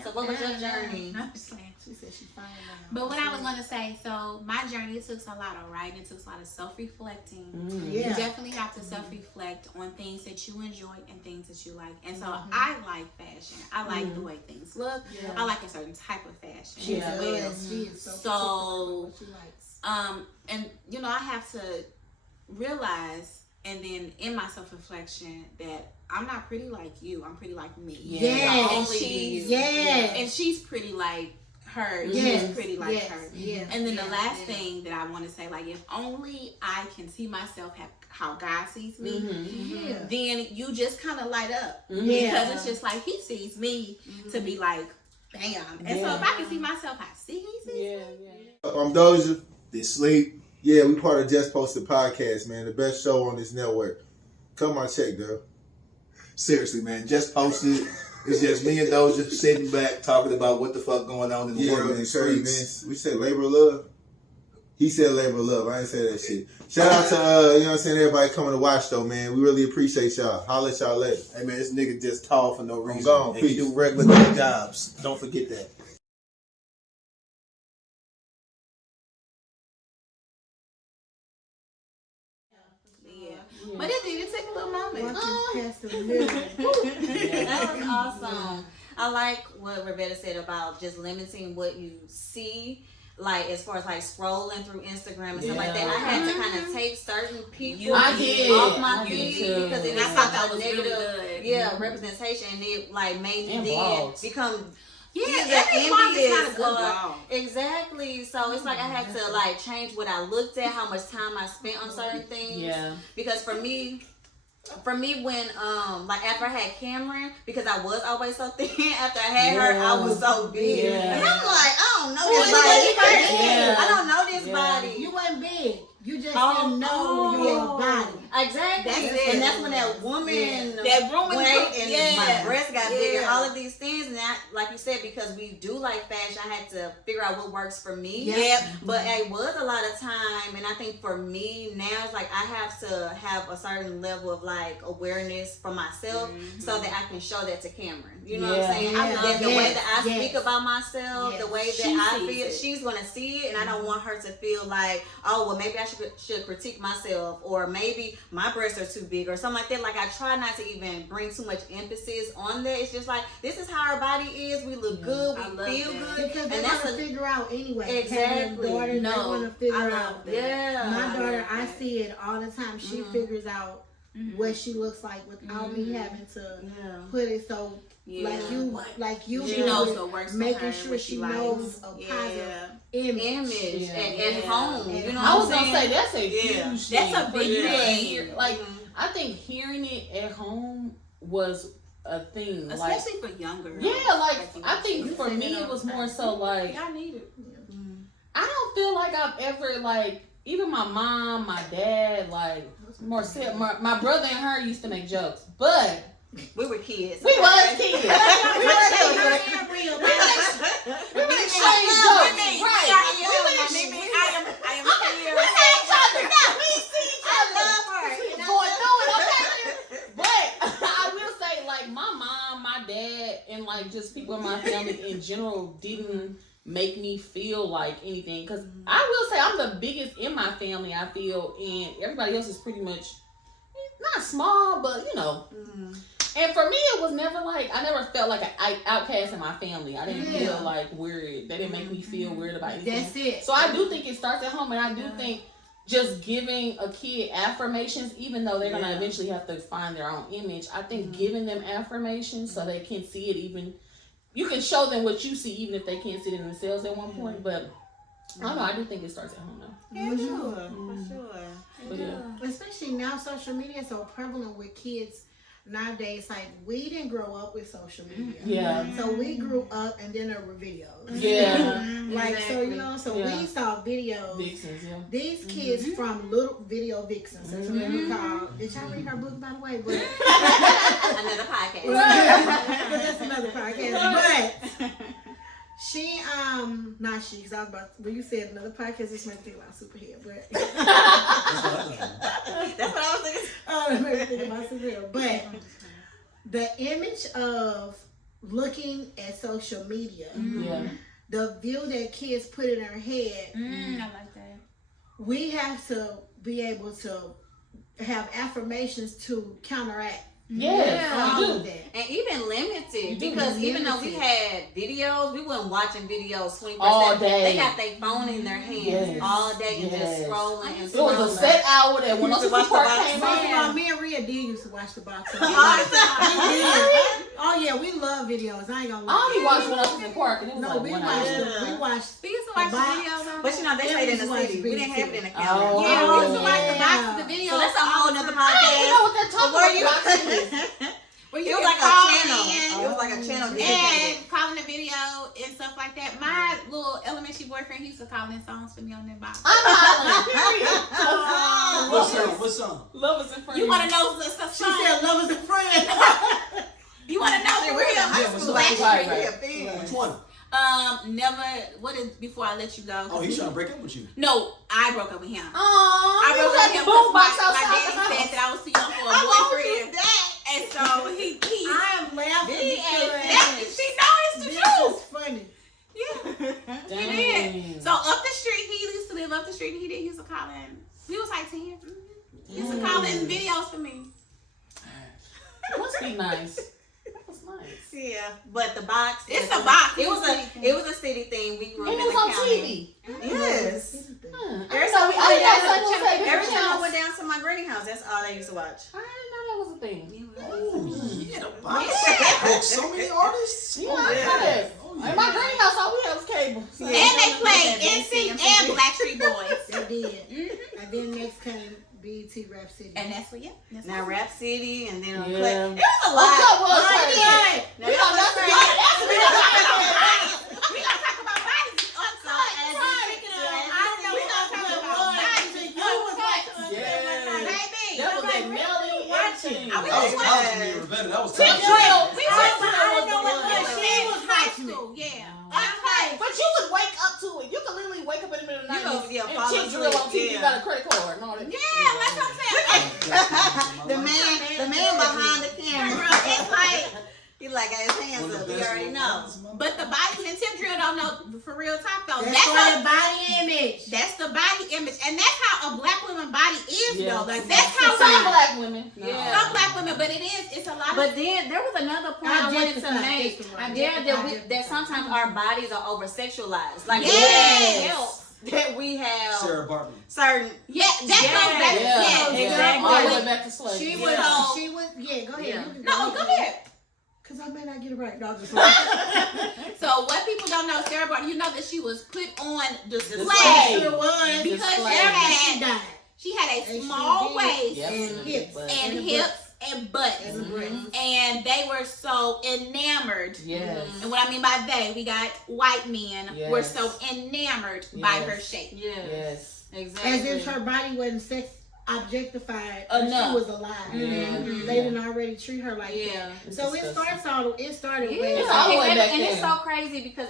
So what was your journey? I'm just saying. She said she's fine now. But what I was gonna say, so my journey, it took a lot of writing, it took a lot of self-reflecting. You definitely have to self-reflect on things that you enjoy and things that you like. And so I like fashion. I like the way things look. I like a certain type of fashion. She is so what she likes. And you know, I have to realize, and then in my self-reflection, that I'm not pretty like you. I'm pretty like me. And she's pretty like her. She's pretty like her. And then the last thing that I want to say, like, if only I can see myself how God sees me, then you just kind of light up. Because it's just like he sees me to be like, bam. And so if I can see myself how he sees me. I'm Doja. This sleep. Yeah, we part of Just Posted Podcast, man. The best show on this network. Come on, check, girl. Seriously, man. Just posted. It's just me and Doja sitting back talking about what the fuck going on in the world. Man, streets. We said labor of love. He said labor of love. I didn't say that shit. Shout out to, you know what I'm saying, everybody coming to watch, though, man. We really appreciate y'all. Holla at y'all later. Hey, man, this nigga just tall for no reason. Gone. And he do regular day jobs. Don't forget that. But it took a little moment. That was awesome. I like what Ravetta said about just limiting what you see, like as far as like scrolling through Instagram and stuff like that. I had to kind of take certain people off my feed because it was such a negative representation, and it like made me then become envious. Exactly. So it's like I had to like change what I looked at, how much time I spent on certain things. Because for me when like after I had Cameron, because I was always so thin, after I had her I was so big. And I'm like, I don't know this body. I don't know this body. You wasn't big. You just didn't know your body. I Exactly. And that's when that woman that room weight and my breasts got bigger, all of these. these things. And that, like you said, because we do like fashion, I had to figure out what works for me. Yep. But it was a lot of time, and I think for me now it's like I have to have a certain level of like awareness for myself so that I can show that to Cameron. You know what I'm saying? And the way that I speak about myself, the way that I feel, she's gonna see it, and I don't want her to feel like, oh well, maybe I should critique myself, or maybe my breasts are too big or something like that. Like I try not to even bring too much emphasis on that. It's just like, this is how our body is. We look good. We feel good. Because they're going to figure out anyway. Exactly. Daughters, they're going to figure out. Yeah. My daughter, I see it all the time. She figures out what she looks like without me having to put it. So like you she knows what works for her, making sure what she likes. knows a positive image at home. You know I what was I'm gonna say saying? that's a huge thing. That's a big thing. Like I think hearing it at home was a thing, especially for younger. Yeah, like I think for me it was more so like I need it. I don't feel like I've ever like even my mom, my dad, like Marcel, my brother and her used to make jokes, but we were kids. We was kids. We were kids. We would exchange jokes. Right. I am here. We see each other. We see each other. I love her. We going through it, okay? But I will say, like, my mom, my dad, and like just people in my family in general didn't make me feel like anything. Because I will say I'm the biggest in my family, I feel, and everybody else is pretty much not small, but you know. And for me, it was never like, I never felt like an outcast in my family. I didn't feel like weird. They didn't make me feel weird about anything. That's it. So I do think it starts at home, and I do think just giving a kid affirmations, even though they're going to eventually have to find their own image, I think giving them affirmations so they can see it even, you can show them what you see even if they can't see it in themselves at one point, but I don't know, I do think it starts at home though. Yeah, for sure. But yeah. Especially now social media is so prevalent with kids nowadays. Like we didn't grow up with social media. Yeah. So we grew up and then there were videos. Yeah. Like so, you know, so we saw videos. Vixens, yeah. These kids from little video vixens. That's what we call. Did y'all read her book by the way? But Another podcast. but that's another podcast. But she not she, because I was about when you said another podcast, this made me think about superhero, but that's what I was thinking. Oh, it made me think about superhero. But the image of looking at social media, the view that kids put in their head, I like that. We have to be able to have affirmations to counteract. All of that. And even limited, because even though we had videos, we weren't watching videos 24/7. All day. They got their phone in their hands all day and just scrolling and scrolling. It was a set hour that when the park came on. Me and Rhea did used to watch the box. Oh yeah, we love videos. I ain't gonna lie. I only watched when I was in park, and it was no, like we 1 watched. hour. We watched. We used to watch the videos. But you know, they stayed in the city. We didn't have it in the county. Oh, Yeah, we used to watch the box, the videos. So that's a whole nother I don't even podcast. know what they're talking about. Where It you was can like a call channel. in It was like a channel. and calling the video and stuff like that. My little elementary boyfriend, he used to call in songs for me on that box. I'm hollering. What song? Love is in front You of want to know the She song? said, "Love is a friend." You want to know the real high school? Right. Which one? Never. What is before I let you go? Oh, he's trying to break up with you. No, I broke up with him. Aww, I broke up with him boom because box my outside daddy the house. said that I was too young for a boyfriend. And so he I am laughing because she knows it's the truth. is funny. Yeah, he did. So up the street, he used to live up the street. And he used to call in. He was like 10. He used to call in videos for me. Must be nice. That was nice. Yeah, but the box. It's a box. It was a city thing. We grew up It in was the on county. TV. Yes. Every Every time I went down to my granny house, that's all they used to watch. I didn't know that was a thing. Yeah, the box. So many artists. Yeah, I know that. In my granny house, all we had was cable. So. And they played NSYNC and Backstreet Boys. They did. And then next came BET Rap City. And that's what, Now Rap City, and then on Yeah. Cut. It was a lot. Cut was Oh, crazy. yeah. Now, We that don't was know crazy. We gonna talk about bodies. So, as you- We gonna talk about bodies. Yeah. Baby. That was you got a credit card and all that. Yeah, that's what I'm saying. the man behind the camera. It's like, He like got his hands up. He already know. but the bodies and tip drill don't know for real talk though. That's for the body image. That's the body image, and that's how a black woman body is Yeah. though. Like that's how Some black women. Yeah. some black women, but it's a lot. But then there was another point I wanted to make. Objectify. That sometimes our bodies are over sexualized. Like Yes. help that we have Sarah Barkley. certain. yeah, that goes back. Yeah, exactly. All the way back to slavery. She Yeah. was, yeah, go ahead. Yeah. You can No, go ahead. Because I may not get it right. No, just So what people don't know, Sarah Barkley, you know that she was put on display Display. sure was. because Display. she She died. had a And small she did. waist Yep. And hips. and And hips and butts. And the breasts. And they were so enamored. Yes. And what I mean by they, we got white men Yes. were so enamored by Yes. her shape. Yes. Exactly. As if her body wasn't sex objectified Enough. she was alive. Mhm. They didn't already treat her like Yeah. that. So it started Yeah. way It's all the way back and it's then. so crazy because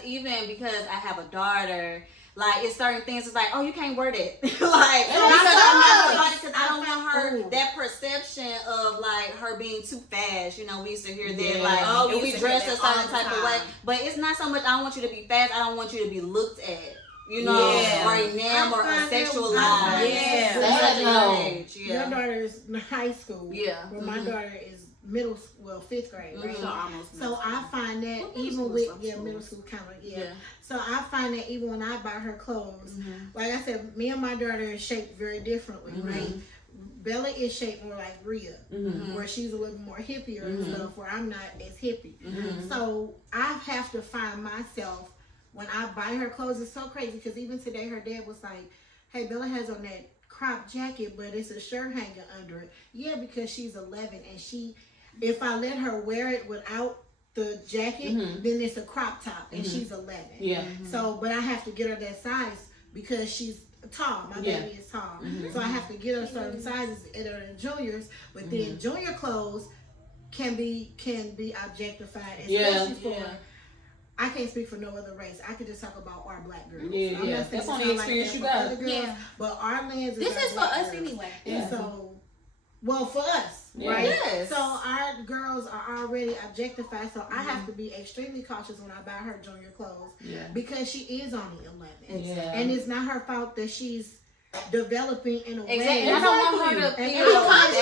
I have a daughter, like it's certain things. It's like, oh, you can't wear that, like because I don't want her Ooh. that perception of like her being too fast. You know, we used to hear that Yeah. like, Oh, if we we used to dress hear a that all certain the type of time. way, but it's not so much. I don't want you to be fast. I don't want you to be looked at. You know, Yeah. or enamored or I find sexualized. that- Yeah. At such a No. young age. Your Yeah. daughter is in high school. Yeah. But my daughter is fifth grade, right? So almost. So I find that Well, middle even school with is some middle schools. school kind of Yeah. So I find that even when I buy her clothes, like I said, me and my daughter is shaped very differently, right? Bella is shaped more like Rhea, where she's a little more hippier and stuff, where I'm not as hippie. So I have to find myself when I buy her clothes. It's so crazy because even today her dad was like, "Hey, Bella has on that crop jacket, but it's a shirt hanger under it." Yeah, because she's 11 and if I let her wear it without the jacket, then it's a crop top and she's 11. Yeah. So, but I have to get her that size because she's tall. My Yeah. baby is tall. So I have to get her certain sizes in her juniors. But then junior clothes can be objectified, especially for. I can't speak for no other race. I could just talk about our black girls. Yeah, I'm yeah. not saying That's it's only not experience that you for got. other girls, Yeah. but our lens This our is for black us girls. anyway. And Yeah. so, well, for us, Yeah. right? Yes. So our girls are already objectified. So I have to be extremely cautious when I buy her junior clothes Yeah. because she is only 11, Yeah. and it's not her fault that she's developing in a way. Exactly. And I don't want her to And feel be conscious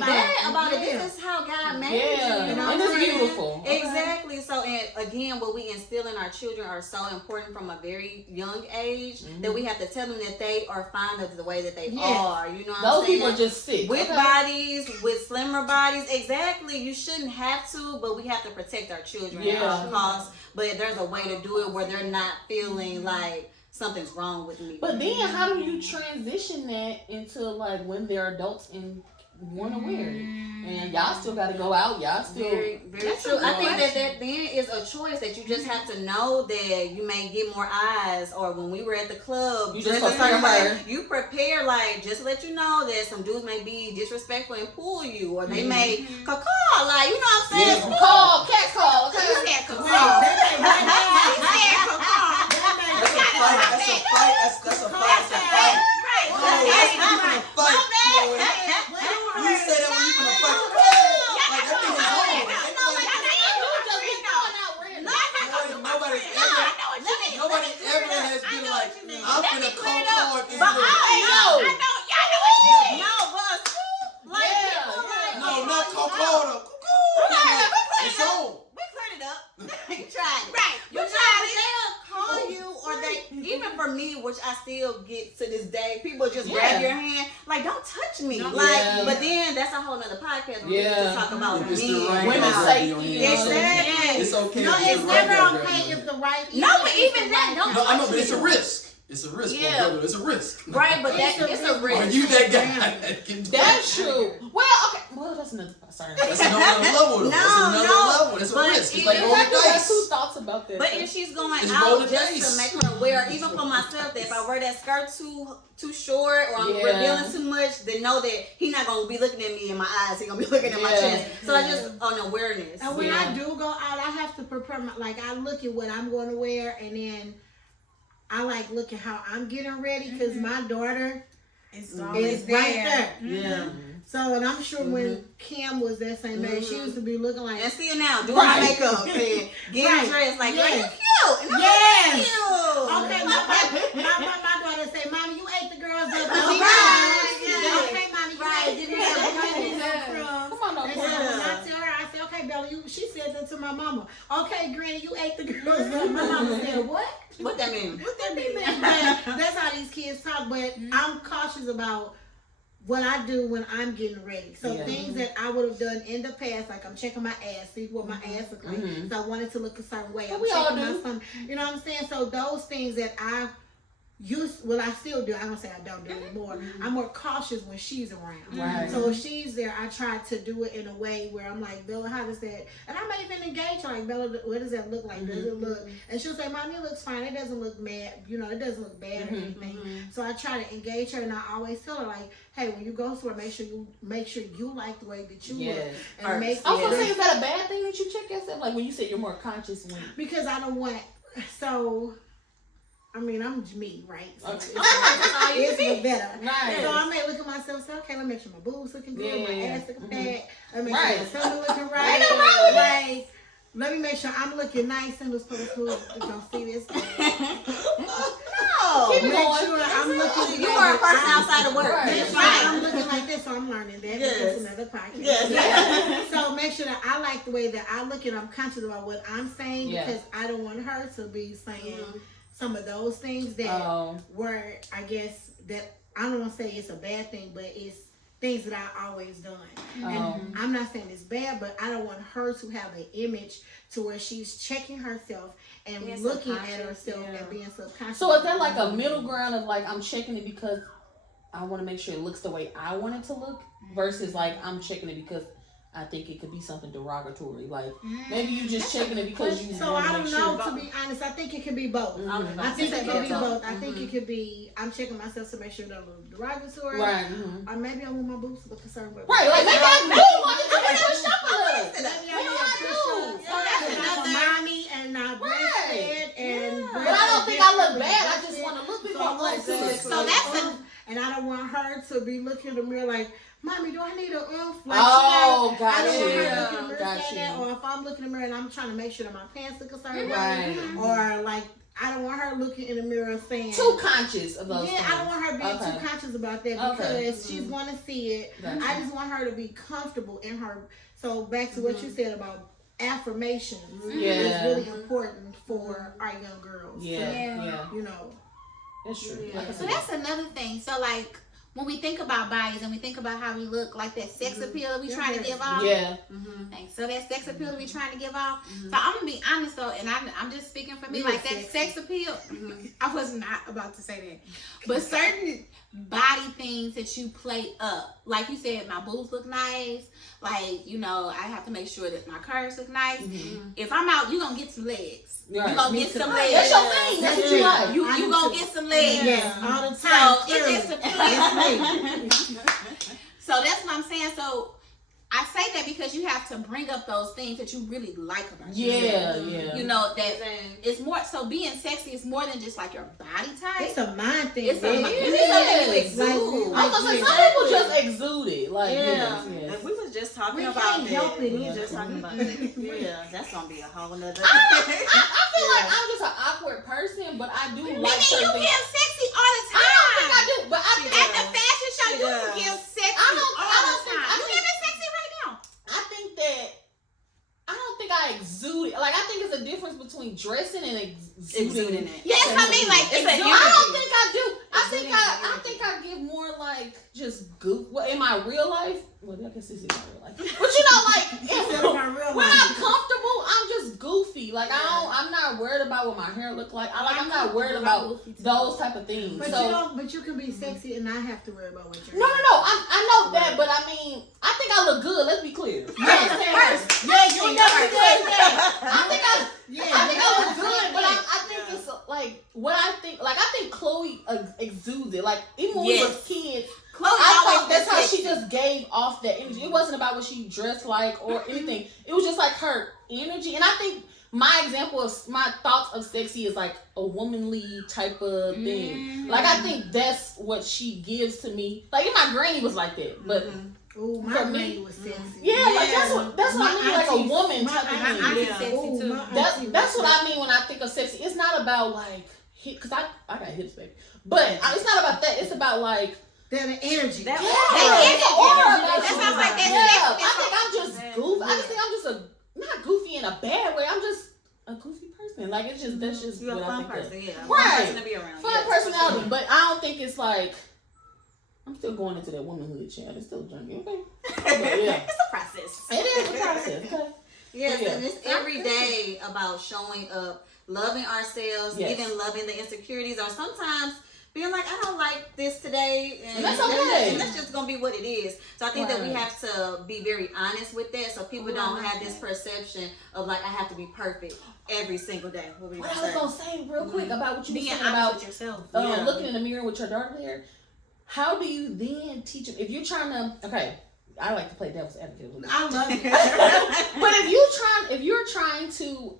bad about it. This is how God made you. Yeah. You know And what it's I'm saying? beautiful. Exactly. So, and again, what we instill in our children are so important from a very young age that we have to tell them that they are fine of the way that they are. You know what I'm Those saying? people are just sick. With okay? bodies, with slimmer bodies, exactly. You shouldn't have to, but we have to protect our children at all costs. But there's a way to do it where they're not feeling like something's wrong with me. But then, how do you transition that into like when they're adults and want to wear it? And y'all still got to go out. Y'all still. Very, very true. I think that then is a choice that you just have to know that you may get more eyes. Or when we were at the club, You just dressed a prepare certain way, her. you prepare, like, just to let you know that some dudes may be disrespectful and pull you, or they may caw, like, you know what I'm saying? Yeah, call, cat call. Okay. You said caw. That You said caw. That's a fight. That's a fight. That's a fight. That's a fight. Right. Oh, that's not even a fight. You say that when you in a fight. Like, that thing is over. Nobody ever has been like, I'm gonna call hard in But here. No, not call hard. It's on. We cleared it up. You tried it. Right. You tried it. They'll call you, or they, even for me, which I still get to this day, people just grab your hand, like, don't touch me. Like, but then that's a whole nother podcast where we just talk about If it's the men. right Women's guy, safety. you don't need to say it. Exactly. It's okay. No, if it's the right never guy okay grabs you. if the right. No, but even that, don't No, I know, touch but it's a me. risk. It's a risk, Yeah. brother. It's a risk. Right, but it's a Are risk. you that guy that can do That's it? true. Well, okay. Well, that's another. Sorry. That's another level. Though. That's another level. It's a but risk. It's even like I rolling do got dice. two thoughts about that. But if she's going It's out rolling just dice. to make her wear, even for myself, that if I wear that skirt too short or I'm Yeah. revealing too much, then know that he's not gonna be looking at me in my eyes. He's gonna be looking at my Yeah. chest. So I just on awareness. And when Yeah. I do go out, I have to prepare I look at what I'm going to wear, and then I look at how I'm getting ready because my daughter, It's right there. Yeah. So, and I'm sure when Kim was that same age, she used to be looking like. And still now, doing my makeup and getting dressed like, girl, you cute. And I'm like, Yes. cute. Okay, my daughter say, Mommy, you ate the girls up. Okay, Mommy, you ate the girls up. Come on, no And so when I tell her, I say, okay, Bella, she said that to my mama. Okay, Granny, you ate the girls up. My mama said, what? What that mean? What that mean? But that's how these kids talk. But I'm cautious about what I do when I'm getting ready. So things that I would have done in the past, like I'm checking my ass, see what my ass looks like. So I wanted to look a certain way. I'm checking my stomach. You know what I'm saying? So those things that I I still do. I don't say I don't do it anymore. I'm more cautious when she's around. Right. So if she's there, I try to do it in a way where I'm like, Bella, how does that? And I may even engage her, like, Bella, what does that look like? Does it look? And she'll say, Mommy, it looks fine. It doesn't look bad. You know, it doesn't look bad or anything. So I try to engage her, and I always tell her, like, hey, when you go somewhere, make sure you like the way that you look. And make I was gonna say, is that a bad thing that you check yourself? Like when you say you're more conscious when because I don't want I mean, I'm me, right? So Okay. it's Ravetta. Right. So I may look at myself and say, okay, let me make sure my boobs looking good, my ass looking fat, let me make Right. sure my stomach looking right. Like, let me make sure I'm looking nice and those people who don't see this. No. Make sure I'm looking. You are a person outside of work. Right. That's right. I'm looking like this, so I'm learning that. Yes. That's another podcast. Yes. So make sure that I like the way that I look and I'm conscious about what I'm saying Yeah. because I don't want her to be saying some of those things that were, I guess, that I don't want to say it's a bad thing, but it's things that I always done. And I'm not saying it's bad, but I don't want her to have an image to where she's checking herself and being looking at subconscious, herself and being subconscious. So is that like a middle ground of like I'm checking it because I want to make sure it looks the way I want it to look versus like I'm checking it because I think it could be something derogatory. Like maybe you just checking it because you. So I don't know. To be honest, I think it could be both. I think it could be both. I think it could be. I'm checking myself to make sure that I look derogatory. Right. Or maybe I want my boobs to look a certain way. Right. Like maybe I do want to push up a little. Maybe I need to push up. So that's another mommy and not breastfed and. But I don't think I look bad. I just want to look good. So that's and I don't want her to be looking in the mirror like, Mommy, do I need an oomph? Like, oh, I don't want her to look in the mirror got saying you. that, or if I'm looking in the mirror and I'm trying to make sure that my pants look a certain way, Right. or like I don't want her looking in the mirror saying Too conscious of those things. I don't want her being too conscious about that because she's going to see it. Gotcha. I just want her to be comfortable in her. So back to what you said about affirmations is really important for our young girls. Yeah. You know. That's true. So that's another thing. So like when we think about bodies and we think about how we look, like that sex appeal that we trying to give off. Yeah. Thanks. So that sex appeal that we trying to give off. So I'm gonna be honest though, and I'm just speaking for me. Like that sex appeal, I was not about to say that, but certain body things that you play up, like you said, my boobs look nice. Like, you know, I have to make sure that my curves look nice. If I'm out, you gonna get some legs. Right. You gonna get some legs. That's your thing. That's what you like. You gonna get some legs. Yes, all the time. So it's just a So that's what I'm saying. So I say that because you have to bring up those things that you really like about yourself. Yeah. You know, that it's more, so being sexy is more than just like your body type. It's a mind thing. It's a mind. It's something you exude. Like, I was gonna say some people just exude it. Like yes. And we was just talking We about can't that. help it. We was just talking about that. Yeah, that's gonna be a whole nother. I feel like I'm just an awkward person, but I do like certain things. You give sexy all the I time. don't think I do, but I think At the fashion show, you give sexy all the time. You giving sexy right now. I don't think I exude it. Like I think it's a difference between dressing and exuding it. Yes, I mean like It's exuding. I don't think I do. I think I give more like just goof. Well, in my real life, well, I guess this is my real life. But you know, like when I'm comfortable, I'm just goofy. Like I'm not worried about what my hair look like. I'm not worried about those type of things. But you can be sexy and not have to worry about what you're No. I know that, but I mean, I think I look good. Let's be clear. I think I look good, but I think it's like what I think. Like I think Chloe exudes it. Like even when we were kids, I thought that's how she just gave off that energy. It wasn't about what she dressed like or anything. It was just like her energy. And I think my example of my thoughts of sexy is like a womanly type of thing. Like I think that's what she gives to me. Like my granny was like that, but ooh, my granny was sexy. Yeah, like that's what I mean, like a woman type of thing. Sexy too. That's what I mean when I think of sexy. It's not about like because I got hips, baby, but it's not about that. It's about like. That energy. That sounds like that's I think I'm just goofy. I just think I'm just not goofy in a bad way. I'm just a goofy person. Like it's just that's just You're what a fun I think person, of. yeah. Right. Fun person to be around. Fun personality, but I don't think it's like I'm still going into that womanhood channel. It's still drinking, okay? But yeah. It's a process. It is a process, okay? Yes, and it's every day about showing up, loving ourselves, even loving the insecurities, or sometimes being like, I don't like this today, and that's okay. And that's just gonna be what it is. So I think that we have to be very honest with that, so people don't have this perception of like I have to be perfect every single day. What I was gonna say real quick about what you being were saying honest about with yourself. Looking in the mirror with your dark hair. How do you then teach them if you're trying to? Okay, I like to play devil's advocate a little bit. I love it. But if you're trying to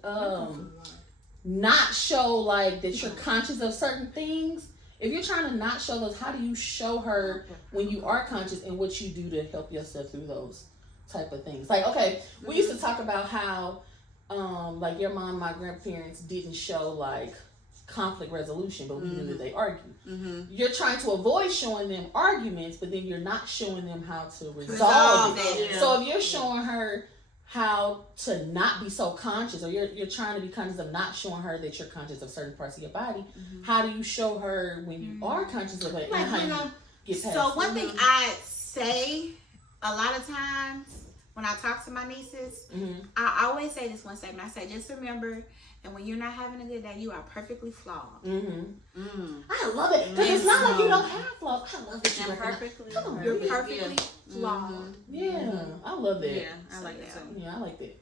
not show like that you're conscious of certain things. If you're trying to not show those, how do you show her when you are conscious and what you do to help yourself through those type of things? Like, okay, we used to talk about how, like your mom, my grandparents didn't show like conflict resolution, but we knew that they argue. You're trying to avoid showing them arguments, but then you're not showing them how to resolve it. Yeah. So if you're showing her how to not be so conscious, or you're trying to be conscious of not showing her that you're conscious of certain parts of your body, how do you show her when you are conscious of it? Like, and how you get past so one thing I say a lot of times when I talk to my nieces, I always say this one statement. I say, just remember, and when you're not having a good day, you are perfectly flawed. I love it. Because it's not like you don't have flaws. I love that you're perfectly. You're perfectly flawed. Yeah, I love that. Yeah, I like that too. Yeah, I like that.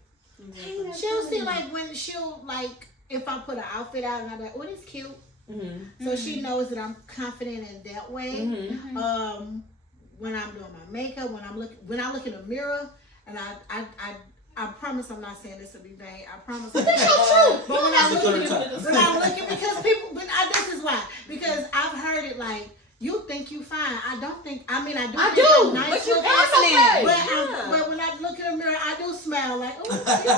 She'll see like when she'll like if I put an outfit out and I'm like, oh, it's cute. So she knows that I'm confident in that way. When I'm doing my makeup, when I look in the mirror, and I promise I'm not saying this to be vain. I promise. But that's so true. But when I'm looking, because people, this is why. Because I've heard it like, you think you fine. I don't think. I mean, I do. I'm nice, but you but when I look in the mirror, I do smell like. Oh, but that's the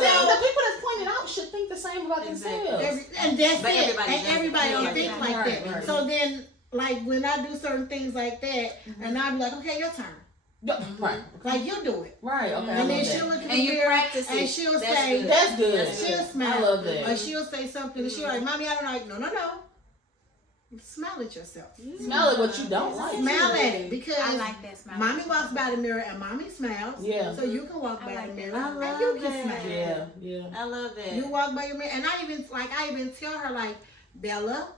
thing. The people that's pointed out should think the same about themselves. And that's but it. Everybody don't think like that. Right. So then, like when I do certain things like that, and I'll be like, okay, your turn. Right. Like you do it. Right. Okay. And then she'll look in the mirror and she'll say, "That's good." She'll smile. I love that. Or she'll say something, and she'll like, "Mommy, I don't like." No. Smile at yourself. Smell at what you don't like. Smile at it because I like that smile. Mommy walks by the mirror and mommy smiles. Yeah. So you can walk by the mirror and you can smile. Yeah. I love that. You walk by your mirror, and I even tell her like, Bella,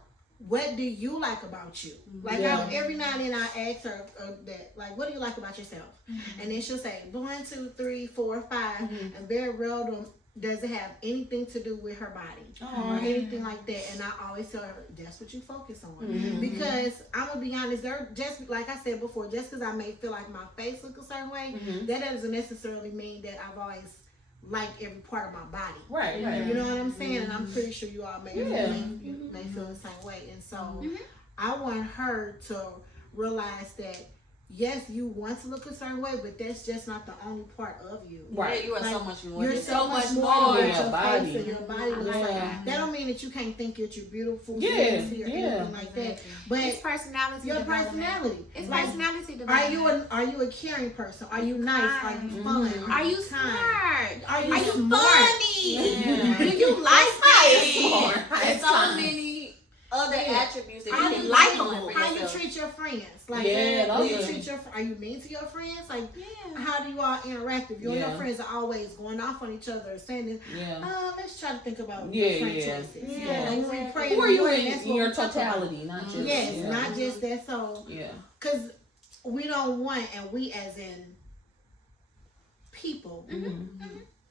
what do you like about you? Like every now and then I ask her that, like, what do you like about yourself? And then she'll say 1, 2, 3, 4, 5, and very rarely does it have anything to do with her body or anything like that. And I always tell her that's what you focus on because I'm gonna be honest. They're just like I said before, just because I may feel like my face looks a certain way, that doesn't necessarily mean that I've always liked every part of my body. Right. You know what I'm saying? And I'm pretty sure you all may feel the same way. And so I want her to realize that yes, you want to look a certain way, but that's just not the only part of you. Right. Yeah, you are so much more. You're so much more than your body. face and your body looks like. That don't mean that you can't think that you're beautiful, sexy, or anything like that. But it's personality. Your personality. It's like, personality development. Are you a caring person? Are you nice? Are you fun? Are you smart? Are you funny? Do you like me? There's so many other attributes that you can likable. How you treat your friends? Like, do you treat are you mean to your friends? Like, how do you all interact? If you and your friends are always going off on each other, saying, let's try to think about different choices. Who are you in your totality, not just not just that. So because we don't want, and we as in people,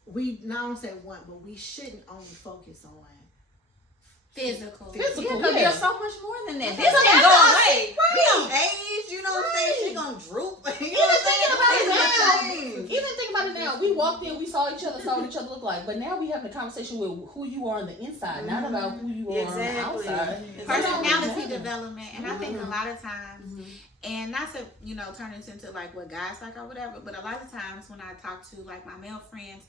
we not only say want, but we shouldn't only focus on physical. Yeah, because there's so much more than that. This That's can what go I'm away. saying. We gonna age, you know what I'm saying? She gonna droop. You know what I'm saying? Even think about it now. We walked in, we saw what each other look like. But now we having a conversation with who you are on the inside, not about who you are on the outside. Personality development, and I think a lot of times, and not to turn this into like what guys like or whatever, but a lot of times when I talk to like my male friends,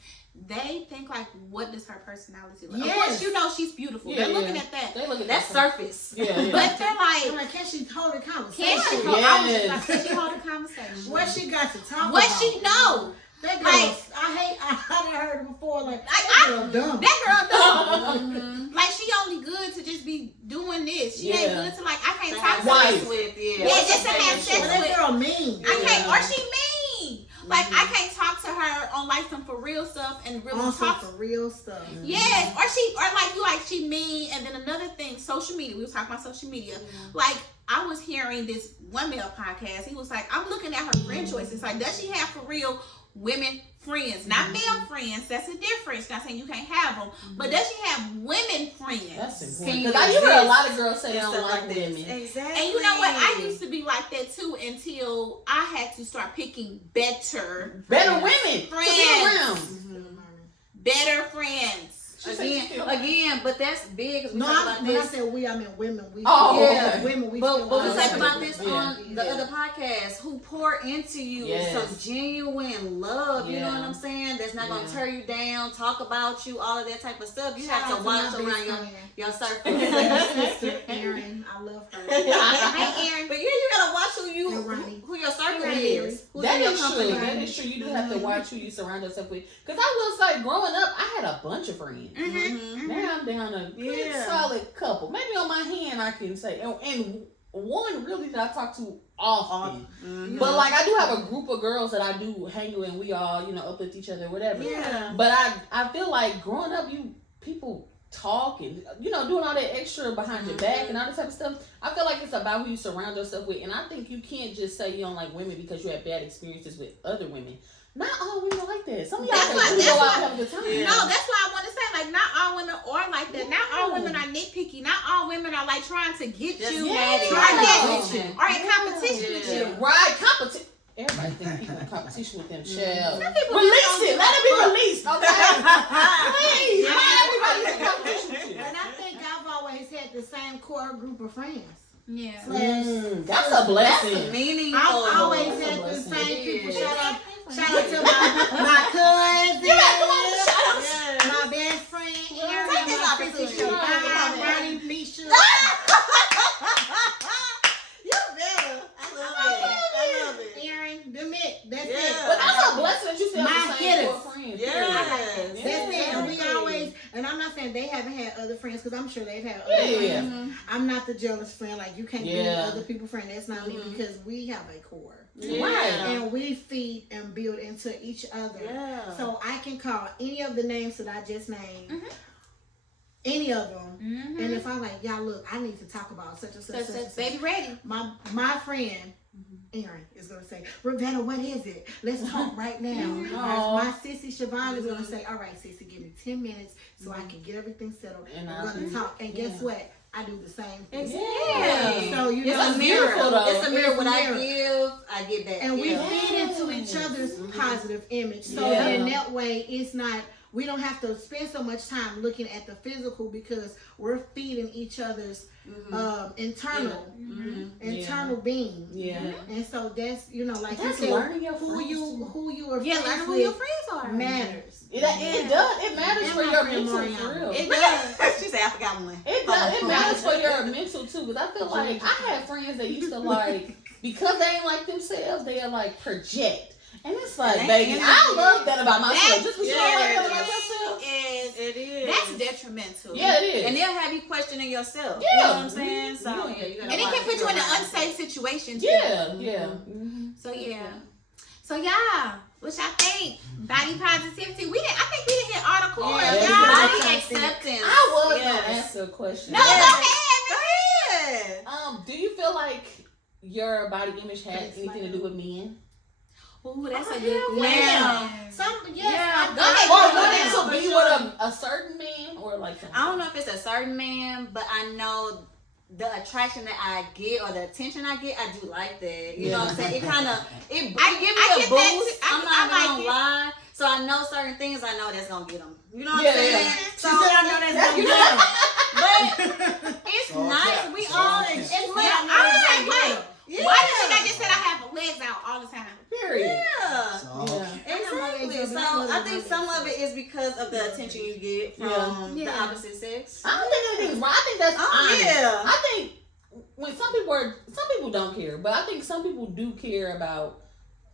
they think like, what does her personality look like? Yes. Of course, she's beautiful. Yeah, they're looking at that. They look at That's that surface. Yeah. But they're I'm like, like, can she hold a can conversation? she Yes. can she hold a conversation? What she got to talk about? What she know? That girl, Like- I done heard it before. Like, Like, that girl dumb. That girl dumb. Like, she only good to just be doing this. She ain't good to like, I can't talk to Wife. her. With, Yeah, just to have sex Well, that with. girl mean. I can't, or she mean. Like, I can't talk to her on like some for real stuff and really On some talk. for real stuff. Yes, or like she mean. And then another thing, social media. We were talking about social media. Like, I was hearing this one male podcast. He was like, I'm looking at her friend choices. Like, does she have for real women friends, not male friends? That's a difference. Not saying you can't have them, but does she have women friends? That's important. Because I hear a lot of girls say they don't like women. Exactly. And you know what? I used to be like that too until I had to start picking better women friends. to be around. Better friends. Again, but that's big. Cause we No, talk about when I this. said we, I mean women. We, Oh, yeah. okay. Women. We. But feel we like talk that. about this Yeah. on the other podcast. Who pour into you Yes. some genuine love? You know Yeah. what I'm saying? That's not gonna Yeah. tear you down. Talk about you, all of that type of stuff. You Shout have out to to watch my around best friend. your circle. My sister Erin, I love her. Hey, Erin. But you gotta watch And Ronnie. who your circle And is. Who's That in your is company. true. That is true. You do have to watch who you surround yourself with. Because I will say, growing up, I had a bunch of friends. Now I'm down a good solid couple. Maybe on my hand I can say, and one really that I talk to often. But like I do have a group of girls that I do hang with, and we all uplift each other, whatever. Yeah. But I feel like growing up, people talk and doing all that extra behind your back and all that type of stuff. I feel like it's about who you surround yourself with, and I think you can't just say you don't like women because you have bad experiences with other women. Not all women like that. Some of y'all can go out and have a good time. No, that's why I want to say, like, not all women are like that. Not all women are nitpicky. Not all women are like trying to get you, competition. or in competition with you. Right, competition. Everybody think people in competition with them, child. Some people Release it. Let it be released, okay? Please, why everybody in competition with you? And I think I've always had the same core group of friends. Yeah. That's a blessing. Meaningful. I've always had the same people. Shout out to my cousin. You gotta come on with the shout outs. My best friend, Erin, Take this my opportunity. sister Come on, Shabbat, Ronnie, Misha. You better. I love it. Erin, them it. That's Yeah. it. But that's a blessing that you still My have the same hitters. core friends. Yes. That's it. And we always, and I'm not saying they haven't had other friends, because I'm sure they've had other Yeah. friends. I'm not the jealous friend. Like, you can't be with Yeah. other people's friend. That's not me, because we have a core. Right. And we feed and build into each other. Yeah. So I can call any of the names that I just named, any of them. And if I'm like, y'all, look, I need to talk about such and such, such and such. Baby ready. My friend, Erin, is going to say, Ravetta, what is it? Let's talk right now. My sissy Siobhan is going to say, all right, sissy, give me 10 minutes so I can get everything settled. And We're going to talk. And guess what? I do the same thing. Yeah. So, you It's know, a mirror. though. It's a mirror. It's What a I mirror. give, I get back. and we Yeah. feed into each other's positive image. So Yeah. in that way, it's not, we don't have to spend so much time looking at the physical, because we're feeding each other's internal being. Yeah. And so that's, like That's you said, learning your who friends, you too. who you are Yeah, friends learn who with your friends are. matters. It does. It matters And for my your friend mental, Mariana. for real. It does. She said, I forgot one. It does. It matters for your mental too, because I feel like I had friends that used to like, because they ain't like themselves, they are like project, and it's like, baby, I love that about myself. Just because you don't like that about yourself. It is. That's detrimental. Yeah, it is. And they'll have you questioning yourself. Yeah. You know what I'm saying? So, yeah, you gotta And it watch can put you in an your unsafe situation too. Yeah, yeah. So yeah. What y'all think? Body positivity. I think we didn't hit all the chords, Yeah, y'all. Body acceptance. I was Yes. gonna ask a question. No, go ahead. Go ahead. Do you feel like your body image has anything to do with men? Ooh, that's a good Yeah. question. Some Yeah, I go ahead. Or Go would ahead. it to be with a certain man, or like like something. I don't know if it's a certain man, but I know the attraction that I get or the attention I get, I do like that. You know what I'm saying? It kind of, it gives me a boost. I'm not gonna lie. So I know certain things. I know that's gonna get them. You know what I'm saying? Yeah. So She said I know that's gonna get them. But it's nice. We all. I'm like, wait. Yeah. Why do you think I just said I have legs out all the time? Period. Yeah. Yeah. Exactly. So I think some of it is because of the attention you get from the opposite sex. I don't think anything's wrong. I think that's honest. Yeah. I think when some people don't care, but I think some people do care about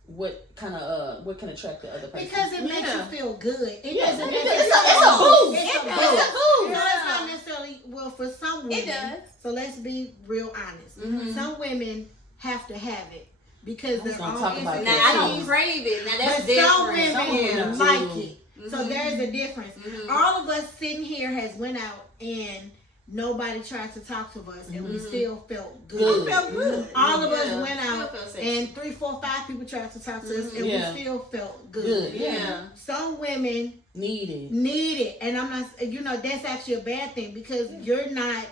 what can attract the other person. Because it makes you feel good. It doesn't. It's a boost. It's a boost. boost. It's not necessarily, well, for some women. It does. So let's be real honest. Some women have to have it because they're all talk about now I don't crave it. Now that's but different. some women do. like it. So there's a difference. All of us sitting here has went out and nobody tried to talk to us and we still felt good. We felt good. All of us went out Still felt sexy. and 3, 4, 5 people tried to talk to us and we still felt good. Good. Yeah. Some women Need it, and I'm not. That's actually a bad thing because you're not.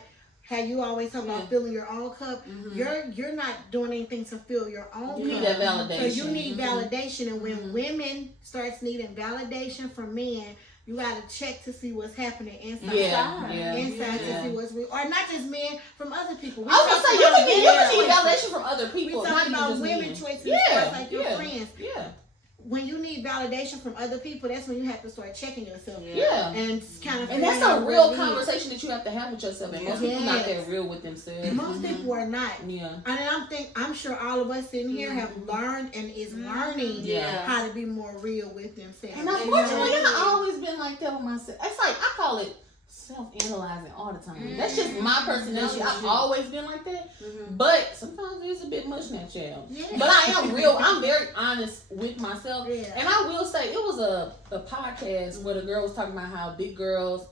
How you always talk about filling your own cup. You're not doing anything to fill your own You cup. need that validation. So you need validation, and when women starts needing validation from men, you gotta check to see what's happening inside. Inside to see what's real, or not just men, from other people. I was gonna say you can need validation from other people. We not talk even about just women men. choices as far as like your friends. Yeah. When you need validation from other people, that's when you have to start checking yourself. Yeah. And kind of. And that's a real conversation that you have to have with yourself. And most people not that real with themselves. Most people are not. Yeah. And I'm sure all of us sitting here have learned and is learning how to be more real with themselves. And unfortunately, I've always been like that with myself. It's like I call it self-analyzing all the time. That's just my personality. I've always been like that. But sometimes it's a bit much now, child. But I am real. I'm very honest with myself. And I will say, it was a podcast where the girl was talking about how big girls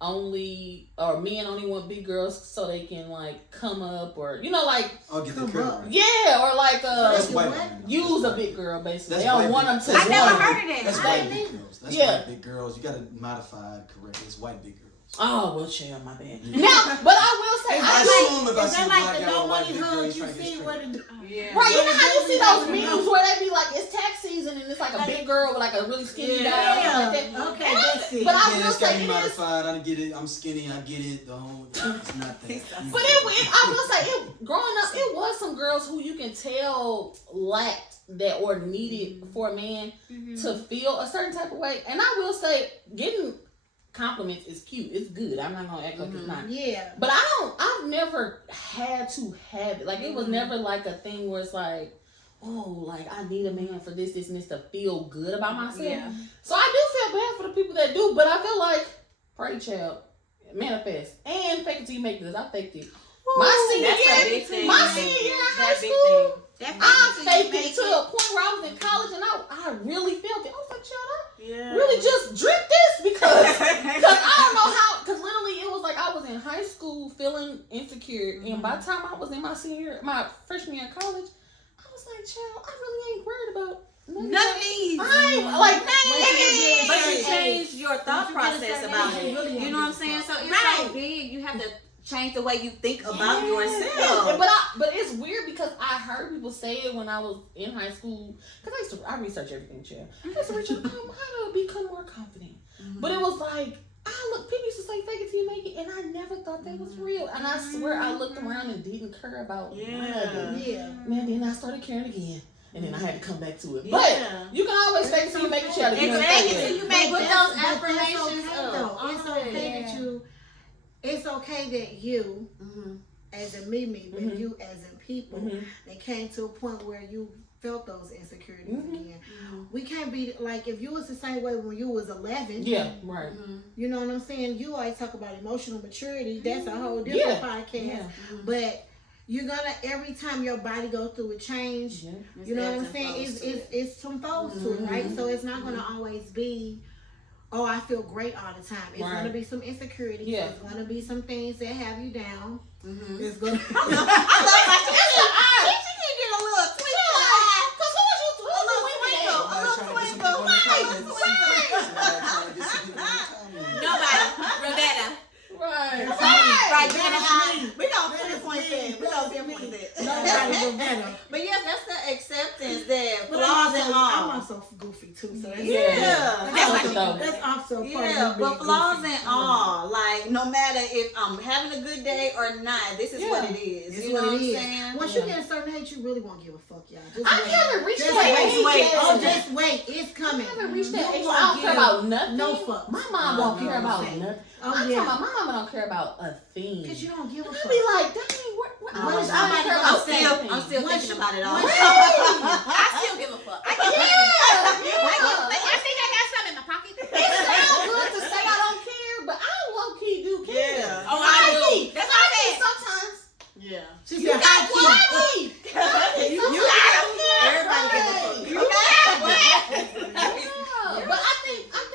only, or men only want big girls so they can like come up, or like I'll get the curve. yeah, or like That's white women. use a big girl basically. That's They don't white want them big- to. I never heard of that. That's white big girls. That's Yeah. white big girls. You gotta modify it correctly. It's white big girls. Oh well, chill, my bad. Now, but I will say, I assume if I Is see that a like black the guy no with white money big girl, hugs he's you trying to see get what straight. right, you know how you see those memes where they be like, it's tax season and it's like a big girl with like a really skinny guy. Like that. Okay, that's it. But I Yeah, will it's gotta say be it is. modified. I get it. I'm skinny. I get it. Don't. It's not that. But I will say, growing up, it was some girls who you can tell lacked that or needed for a man to feel a certain type of way. And I will say, getting compliments is cute. It's good. I'm not gonna act like it's not. Yeah. But I've never had to have it. Like, it was never like a thing where it's like, oh, like I need a man for this, and this to feel good about myself. Yeah. So I do feel bad for the people that do, but I feel like, pray child, manifest, and fake it till you make this. I faked it. My senior year in high school, I faked it to a point where I was in college, and I really felt it. I was like, child, I really just drip this because I don't know how. Because literally, it was like I was in high school feeling insecure, and by the time I was in my freshman year in college, I was like, child, I really ain't worried about none of these. But you changed your thought process about it. You know what I'm saying? So it's so big. You have to change the way you think about yourself. But it's weird because I heard people say it when I was in high school. Because I research everything, child. I used to research how to become more confident. But it was like, people used to say fake it till you make it, and I never thought that was real. And I swear I looked around and didn't care about none of it. Yeah. Man, then I started caring again. And then I had to come back to it. But you can always fake it till you make it, child. Exactly. Till you make But those that's affirmations okay, though. It's okay that you. It's okay that you, as a me, but you as in people, they came to a point where you felt those insecurities again. We can't be like, if you was the same way when you was 11. Yeah, right. You know what I'm saying? You always talk about emotional maturity. That's a whole different podcast. But you're gonna, every time your body goes through a change, you know what I'm saying? It's some folds to it, right? So it's not gonna always be, oh, I feel great all the time. It's gonna be some insecurities. Yeah. It's gonna be some things that have you down. It's gonna. She can get a little twinkle. Cause who was you? A little twinkle. Nobody. Ravetta. Right, Ravetta. we gonna pinpoint that. We gonna pinpoint that. Nobody Ravetta. But yes, that's the acceptance that But flaws and I'm all. also goofy too, so that's Yeah. also part Yeah, of me but being flaws goofy. and all, like no matter if I'm having a good day or not, this is what it is. It's You know what what it I'm is. saying? Once you get a certain age, you really won't give a fuck, y'all. Just I wait. haven't reached Just that age. wait. yet. Oh, just wait. It's coming. I haven't reached that You age. won't I don't care give about nothing. No fuck. My mom don't care about Okay. nothing. Oh, I'm yeah. talking about my mama don't care about a thing. Because you don't give a I fuck. be like, dang, what What I is don't somebody care gonna about say? I'm still Once thinking you- about it all. I still give a fuck. I think I got something in my pocket. It sounds good to say I don't care, but I low key do care. Yeah. Oh, I do. That's what I said. Sometimes. Yeah. She You said, got "High one. key." You got everybody get the fuck. You Yeah, but I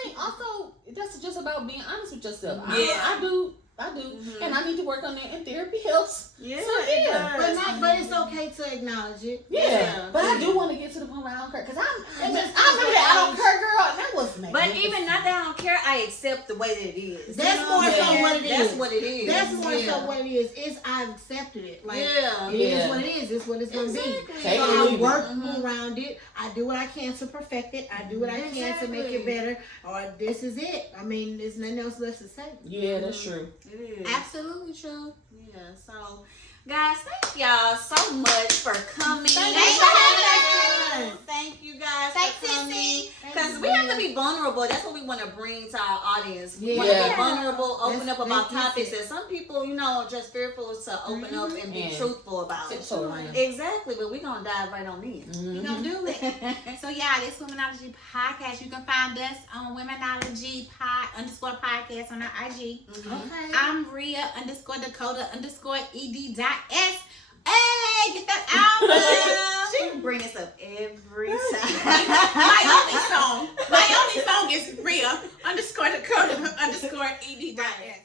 think also that's just about being honest with yourself. Yeah. I do, and I need to work on that. And therapy helps. Yeah, So, it yeah. does. But it's okay to acknowledge it. Yeah, but I do want to get to the point where I don't care because I remember just- that I don't care, girl. And that was But magnificent. even not that I don't care, I accept the way that it is. That's You know more I'm so saying? what it is. That's what it is. That's more yeah. so what it is. It's I've accepted it. Like Yeah. it Yeah. is what it is. It's what it's gonna Exactly. be. Take So it or I leave it. work around it. I do what I can to perfect it. I do what I can to make it Exactly. better. Or this is it. I mean, there's nothing else left to say. Yeah, that's true. It is. Absolutely true. Yeah. So, guys, thank y'all so much for coming. Thank you for having us. Thank you guys Thanks, for coming. Sissy. Because we have to be vulnerable. That's what we want to bring to our audience. We Yeah. want to be vulnerable, open That's- up about that's topics it. that some people, you know, just fearful to open up and be And truthful about. tiptoe around. Exactly, but we're going to dive right on in. We gonna do it. So yeah, this Womanology podcast. You can find us on Womanology _podcast on our IG. Okay. I'm Rhea _Dakota_ed.s. Hey, get that album. She bring us up every time. My only song is Rhea _Dakota _ed.s.